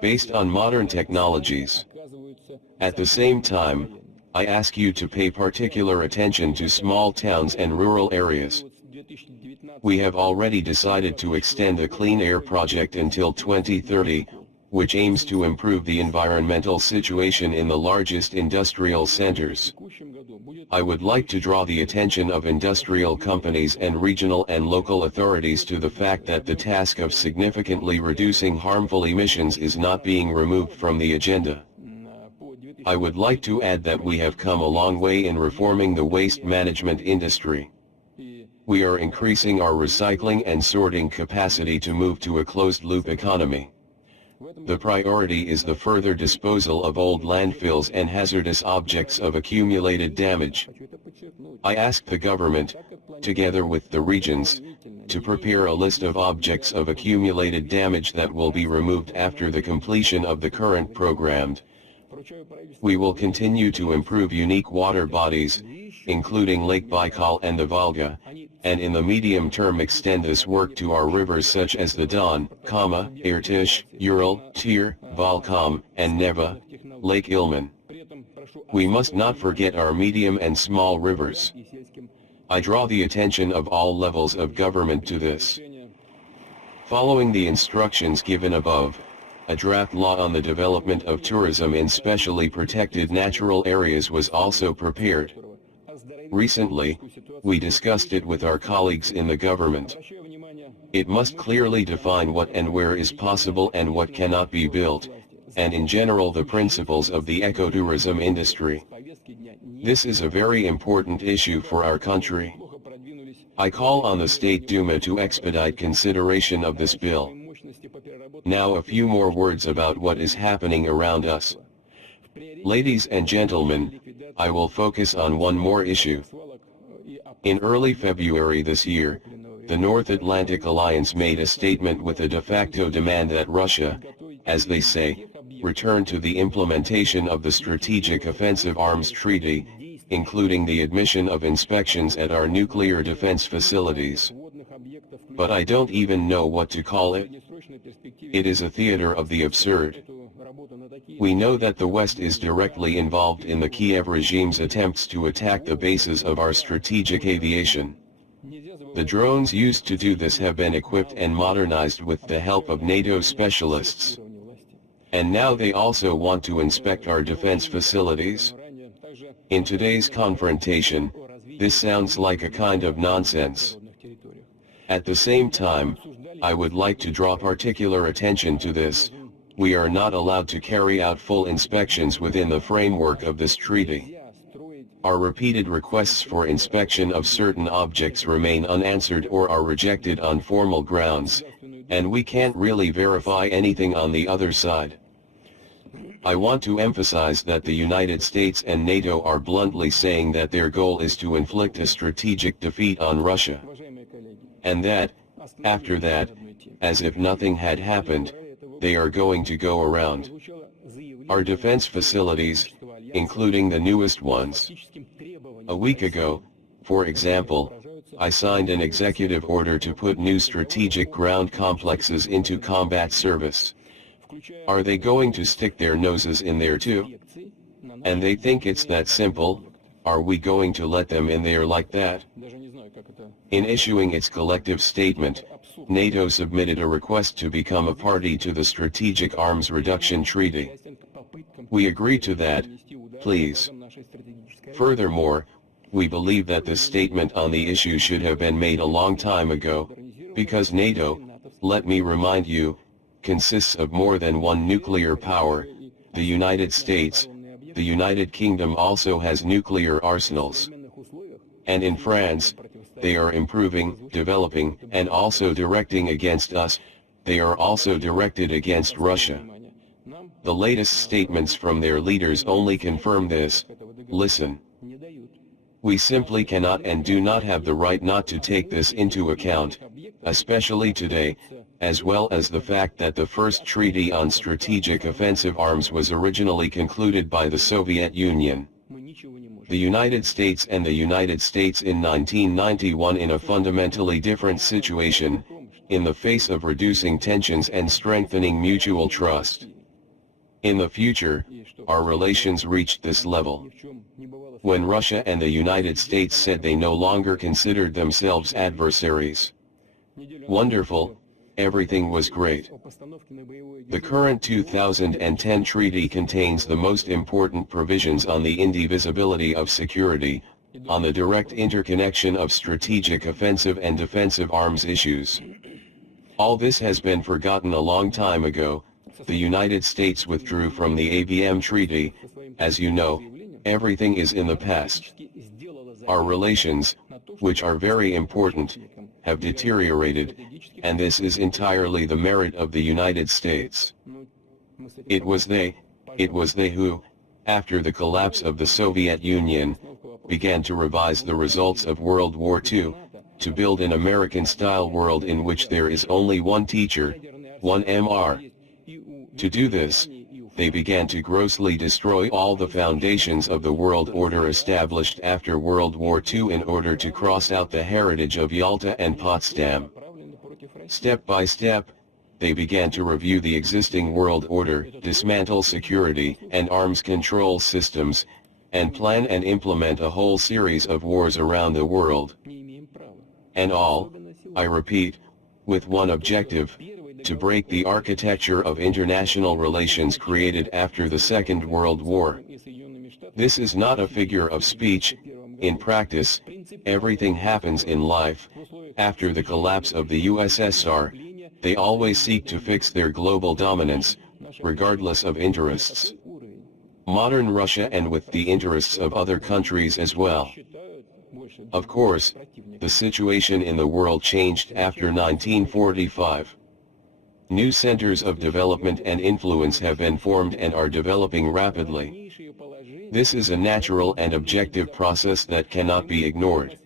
based on modern technologies. At the same time, I ask you to pay particular attention to small towns and rural areas. We have already decided to extend the Clean Air Project until 2030, which aims to improve the environmental situation in the largest industrial centers. I would like to draw the attention of industrial companies and regional and local authorities to the fact that the task of significantly reducing harmful emissions is not being removed from the agenda. I would like to add that we have come a long way in reforming the waste management industry. We are increasing our recycling and sorting capacity to move to a closed-loop economy. The priority is the further disposal of old landfills and hazardous objects of accumulated damage. I ask the government, together with the regions, to prepare a list of objects of accumulated damage that will be removed after the completion of the current program. We will continue to improve unique water bodies, including Lake Baikal and the Volga, and in the medium term extend this work to our rivers such as the Don, Irtysh, Ural, Tyr, Volkham, and Neva, Lake Ilmen. We must not forget our medium and small rivers. I draw the attention of all levels of government to this. Following the instructions given above, a draft law on the development of tourism in specially protected natural areas was also prepared. Recently, we discussed it with our colleagues in the government. It must clearly define what and where is possible and what cannot be built, and in general the principles of the ecotourism industry. This is a very important issue for our country. I call on the State Duma to expedite consideration of this bill. Now a few more words about what is happening around us. Ladies and gentlemen, I will focus on one more issue. In early February this year, the North Atlantic Alliance made a statement with a de facto demand that Russia, as they say, return to the implementation of the Strategic Offensive Arms Treaty, including the admission of inspections at our nuclear defense facilities. But I don't even know what to call it. It is a theater of the absurd. We know that the West is directly involved in the Kiev regime's attempts to attack the bases of our strategic aviation. The drones used to do this have been equipped and modernized with the help of NATO specialists. And now they also want to inspect our defense facilities? In today's confrontation, this sounds like a kind of nonsense. At the same time, I would like to draw particular attention to this. We are not allowed to carry out full inspections within the framework of this treaty. Our repeated requests for inspection of certain objects remain unanswered or are rejected on formal grounds, and we can't really verify anything on the other side. I want to emphasize that the United States and NATO are bluntly saying that their goal is to inflict a strategic defeat on Russia. And that, after that, as if nothing had happened, they are going to go around our defense facilities, including the newest ones. A week ago, for example, I signed an executive order to put new strategic ground complexes into combat service. Are they going to stick their noses in there too? And they think it's that simple. Are we going to let them in there like that? In issuing its collective statement, NATO submitted a request to become a party to the Strategic Arms Reduction Treaty. We agree to that, please. Furthermore, we believe that this statement on the issue should have been made a long time ago, because NATO, let me remind you, consists of more than one nuclear power. The United States, the United Kingdom also has nuclear arsenals. And in France, they are improving, developing, and also directing against us. They are also directed against Russia. The latest statements from their leaders only confirm this. Listen. We simply cannot and do not have the right not to take this into account, especially today, as well as the fact that the first treaty on strategic offensive arms was originally concluded by the Soviet Union. The United States and the United States in 1991 in a fundamentally different situation, in the face of reducing tensions and strengthening mutual trust. In the future, our relations reached this level. When Russia and the United States said they no longer considered themselves adversaries. Wonderful, everything was great. The current 2010 treaty contains the most important provisions on the indivisibility of security, on the direct interconnection of strategic offensive and defensive arms issues. All this has been forgotten a long time ago. The United States withdrew from the ABM Treaty. As you know, everything is in the past. Our relations, which are very important, have deteriorated, and this is entirely the merit of the United States. It was they who, after the collapse of the Soviet Union, began to revise the results of World War II, to build an American-style world in which there is only one teacher, one MR. To do this, they began to grossly destroy all the foundations of the world order established after World War II in order to cross out the heritage of Yalta and Potsdam. Step by step, they began to review the existing world order, dismantle security and arms control systems, and plan and implement a whole series of wars around the world. And all, I repeat, with one objective: to break the architecture of international relations created after the Second World War. This is not a figure of speech. In practice, everything happens in life. After the collapse of the USSR, they always seek to fix their global dominance, regardless of interests. Modern Russia, and with the interests of other countries as well. Of course, the situation in the world changed after 1945. New centers of development and influence have been formed and are developing rapidly. This is a natural and objective process that cannot be ignored.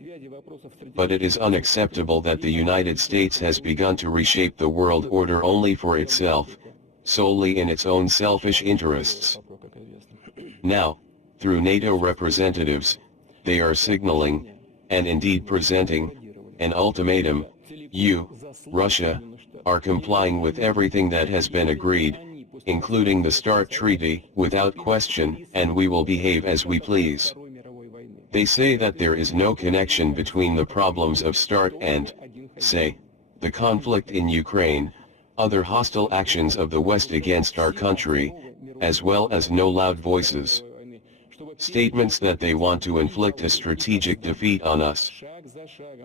But it is unacceptable that the United States has begun to reshape the world order only for itself, solely in its own selfish interests. Now, through NATO representatives, they are signaling, and indeed presenting, an ultimatum: you, Russia, are complying with everything that has been agreed, including the START Treaty, without question, and we will behave as we please. They say that there is no connection between the problems of START and, say, the conflict in Ukraine, other hostile actions of the West against our country, as well as no loud voices. Statements that they want to inflict a strategic defeat on us.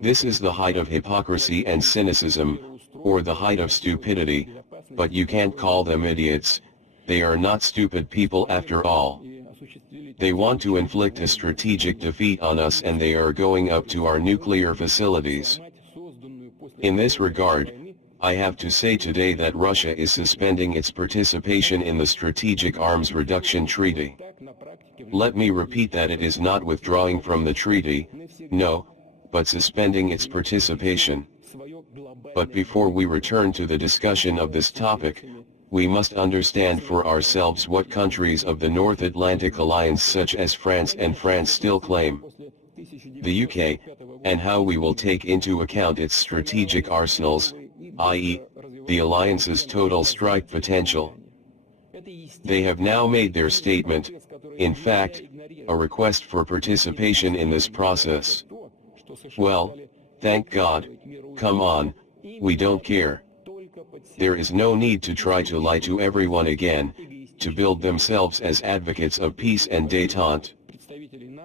This is the height of hypocrisy and cynicism, or the height of stupidity, but you can't call them idiots. They are not stupid people after all. They want to inflict a strategic defeat on us, and they are going up to our nuclear facilities. In this regard, I have to say today that Russia is suspending its participation in the Strategic Arms Reduction Treaty. Let me repeat that it is not withdrawing from the treaty, no, but suspending its participation. But before we return to the discussion of this topic, we must understand for ourselves what countries of the North Atlantic Alliance such as France still claim the UK, and how we will take into account its strategic arsenals, i.e., the alliance's total strike potential. They have now made their statement, in fact, a request for participation in this process. Well, thank God, come on, we don't care. There is no need to try to lie to everyone again, to build themselves as advocates of peace and détente.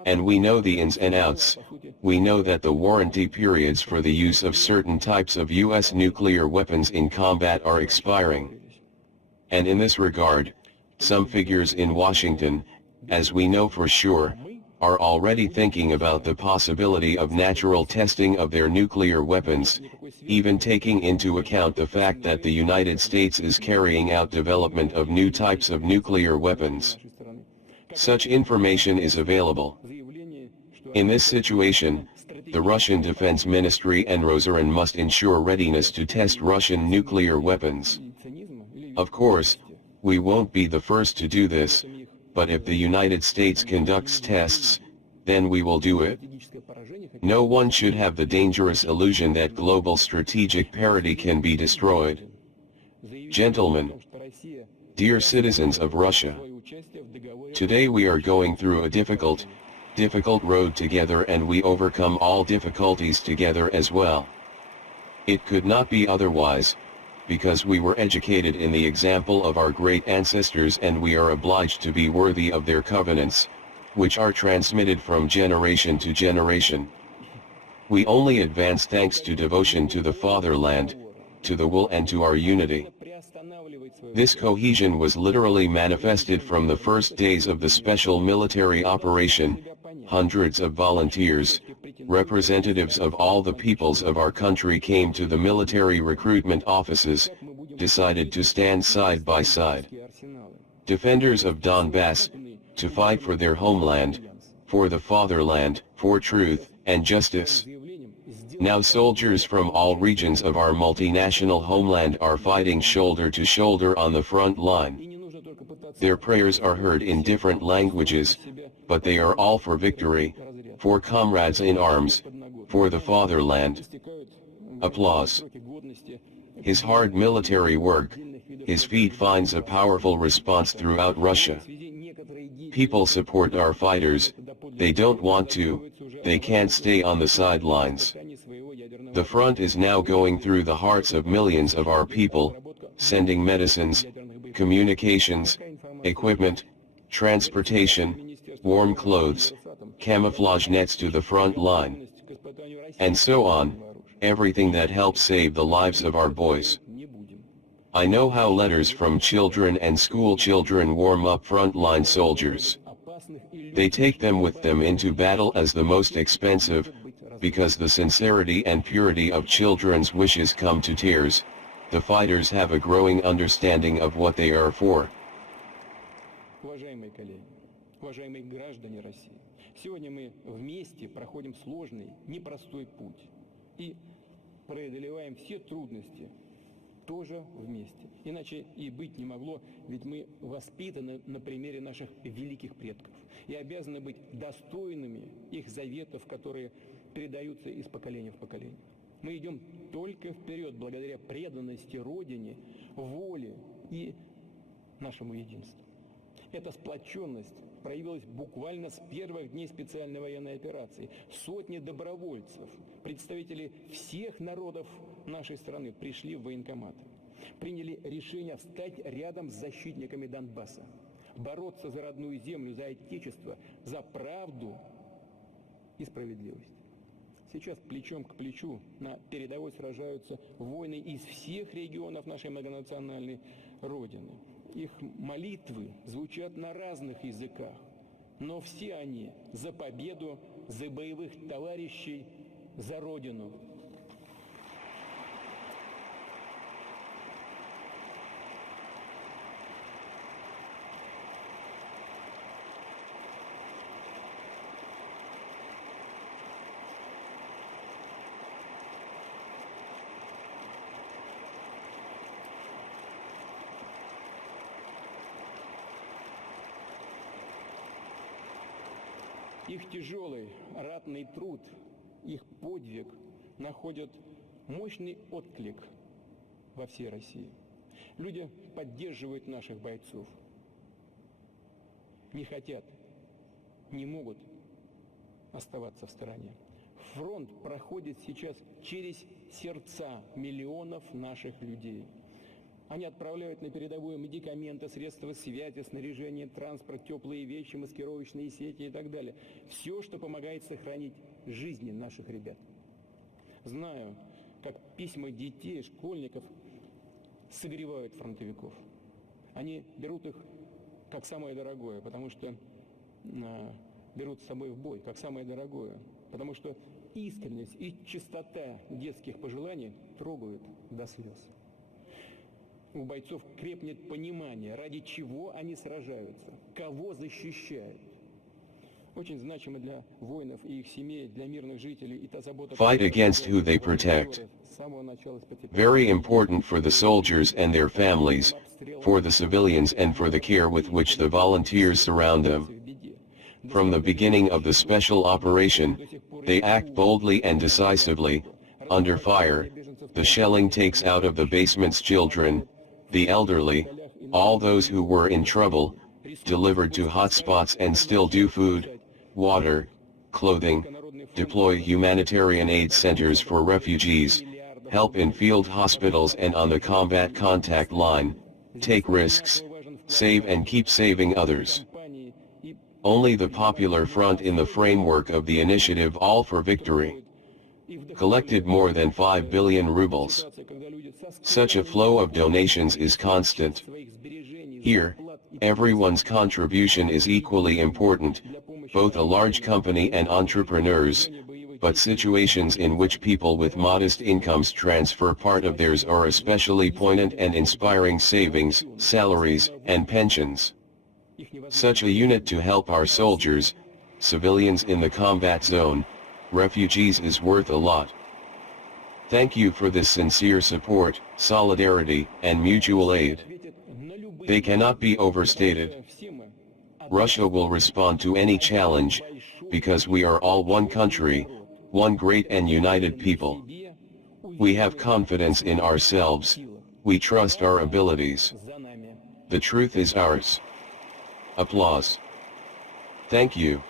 And we know the ins and outs. We know that the warranty periods for the use of certain types of US nuclear weapons in combat are expiring. And in this regard, some figures in Washington, as we know for sure, are already thinking about the possibility of natural testing of their nuclear weapons, even taking into account the fact that the United States is carrying out development of new types of nuclear weapons. Such information is available. In this situation, the Russian Defense Ministry and Rosarin must ensure readiness to test Russian nuclear weapons. Of course, we won't be the first to do this, but if the United States conducts tests, then we will do it. No one should have the dangerous illusion that global strategic parity can be destroyed. Gentlemen, dear citizens of Russia, today we are going through a difficult road together, and we overcome all difficulties together as well. It could not be otherwise, because we were educated in the example of our great ancestors, and we are obliged to be worthy of their covenants, which are transmitted from generation to generation. We only advance thanks to devotion to the fatherland, to the will and to our unity. This cohesion was literally manifested from the first days of the special military operation. Hundreds of volunteers, representatives of all the peoples of our country came to the military recruitment offices, decided to stand side by side. Defenders of Donbass, to fight for their homeland, for the fatherland, for truth and justice. Now soldiers from all regions of our multinational homeland are fighting shoulder to shoulder on the front line. Their prayers are heard in different languages, but they are all for victory, for comrades in arms, for the fatherland. Applause. His hard military work, his feat finds a powerful response throughout Russia. People support our fighters, they don't want to, they can't stay on the sidelines. The front is now going through the hearts of millions of our people, sending medicines, communications, equipment, transportation, warm clothes, camouflage nets to the front line. And so on, everything that helps save the lives of our boys. I know how letters from children and school children warm up frontline soldiers. They take them with them into battle as the most expensive, because the sincerity and purity of children's wishes come to tears. The fighters have a growing understanding of what they are for. Уважаемые коллеги, уважаемые граждане России, сегодня мы вместе проходим сложный, непростой путь и преодолеваем все трудности тоже вместе. Иначе и быть не могло, ведь мы воспитаны на примере наших великих предков и обязаны быть достойными их заветов, которые передаются из поколения в поколение. Мы идем только вперед благодаря преданности Родине, воле и нашему единству. Эта сплоченность проявилась буквально с первых дней специальной военной операции. Сотни добровольцев, представители всех народов нашей страны пришли в военкоматы, приняли решение встать рядом с защитниками Донбасса, бороться за родную землю, за отечество, за правду и справедливость. Сейчас плечом к плечу на передовой сражаются воины из всех регионов нашей многонациональной Родины. Их молитвы звучат на разных языках, но все они за победу, за боевых товарищей, за Родину. Их тяжелый ратный труд, их подвиг находят мощный отклик во всей России. Люди поддерживают наших бойцов, не хотят, не могут оставаться в стороне. Фронт проходит сейчас через сердца миллионов наших людей. Они отправляют на передовую медикаменты, средства связи, снаряжение, транспорт, теплые вещи, маскировочные сети и так далее. Все, что помогает сохранить жизни наших ребят. Знаю, как письма детей, школьников согревают фронтовиков. Они берут их как самое дорогое, потому что берут с собой в бой, как самое дорогое. Потому что искренность и чистота детских пожеланий трогают до слез. У бойцов крепнет понимание, ради чего они сражаются, кого защищают. Очень значимо для воинов и их семей, для мирных жителей и та забота... Fight against who they protect. Very important for the soldiers and their families, for the civilians and for the care with which the volunteers surround them. From the beginning of the special operation, they act boldly and decisively. Under fire, the shelling takes out of the basements children, the elderly, all those who were in trouble, delivered to hot spots and still do food, water, clothing, deploy humanitarian aid centers for refugees, help in field hospitals and on the combat contact line, take risks, save and keep saving others. only the Popular Front in the framework of the initiative All for Victory collected more than 5 billion rubles. Such a flow of donations is constant. Here, everyone's contribution is equally important, both a large company and entrepreneurs, but situations in which people with modest incomes transfer part of theirs are especially poignant and inspiring: savings, salaries, and pensions. Such a unit to help our soldiers, civilians in the combat zone, refugees is worth a lot. Thank you for this sincere support, solidarity, and mutual aid. They cannot be overstated. Russia will respond to any challenge, because we are all one country, one great and united people. We have confidence in ourselves, we trust our abilities. The truth is ours. Applause. Thank you.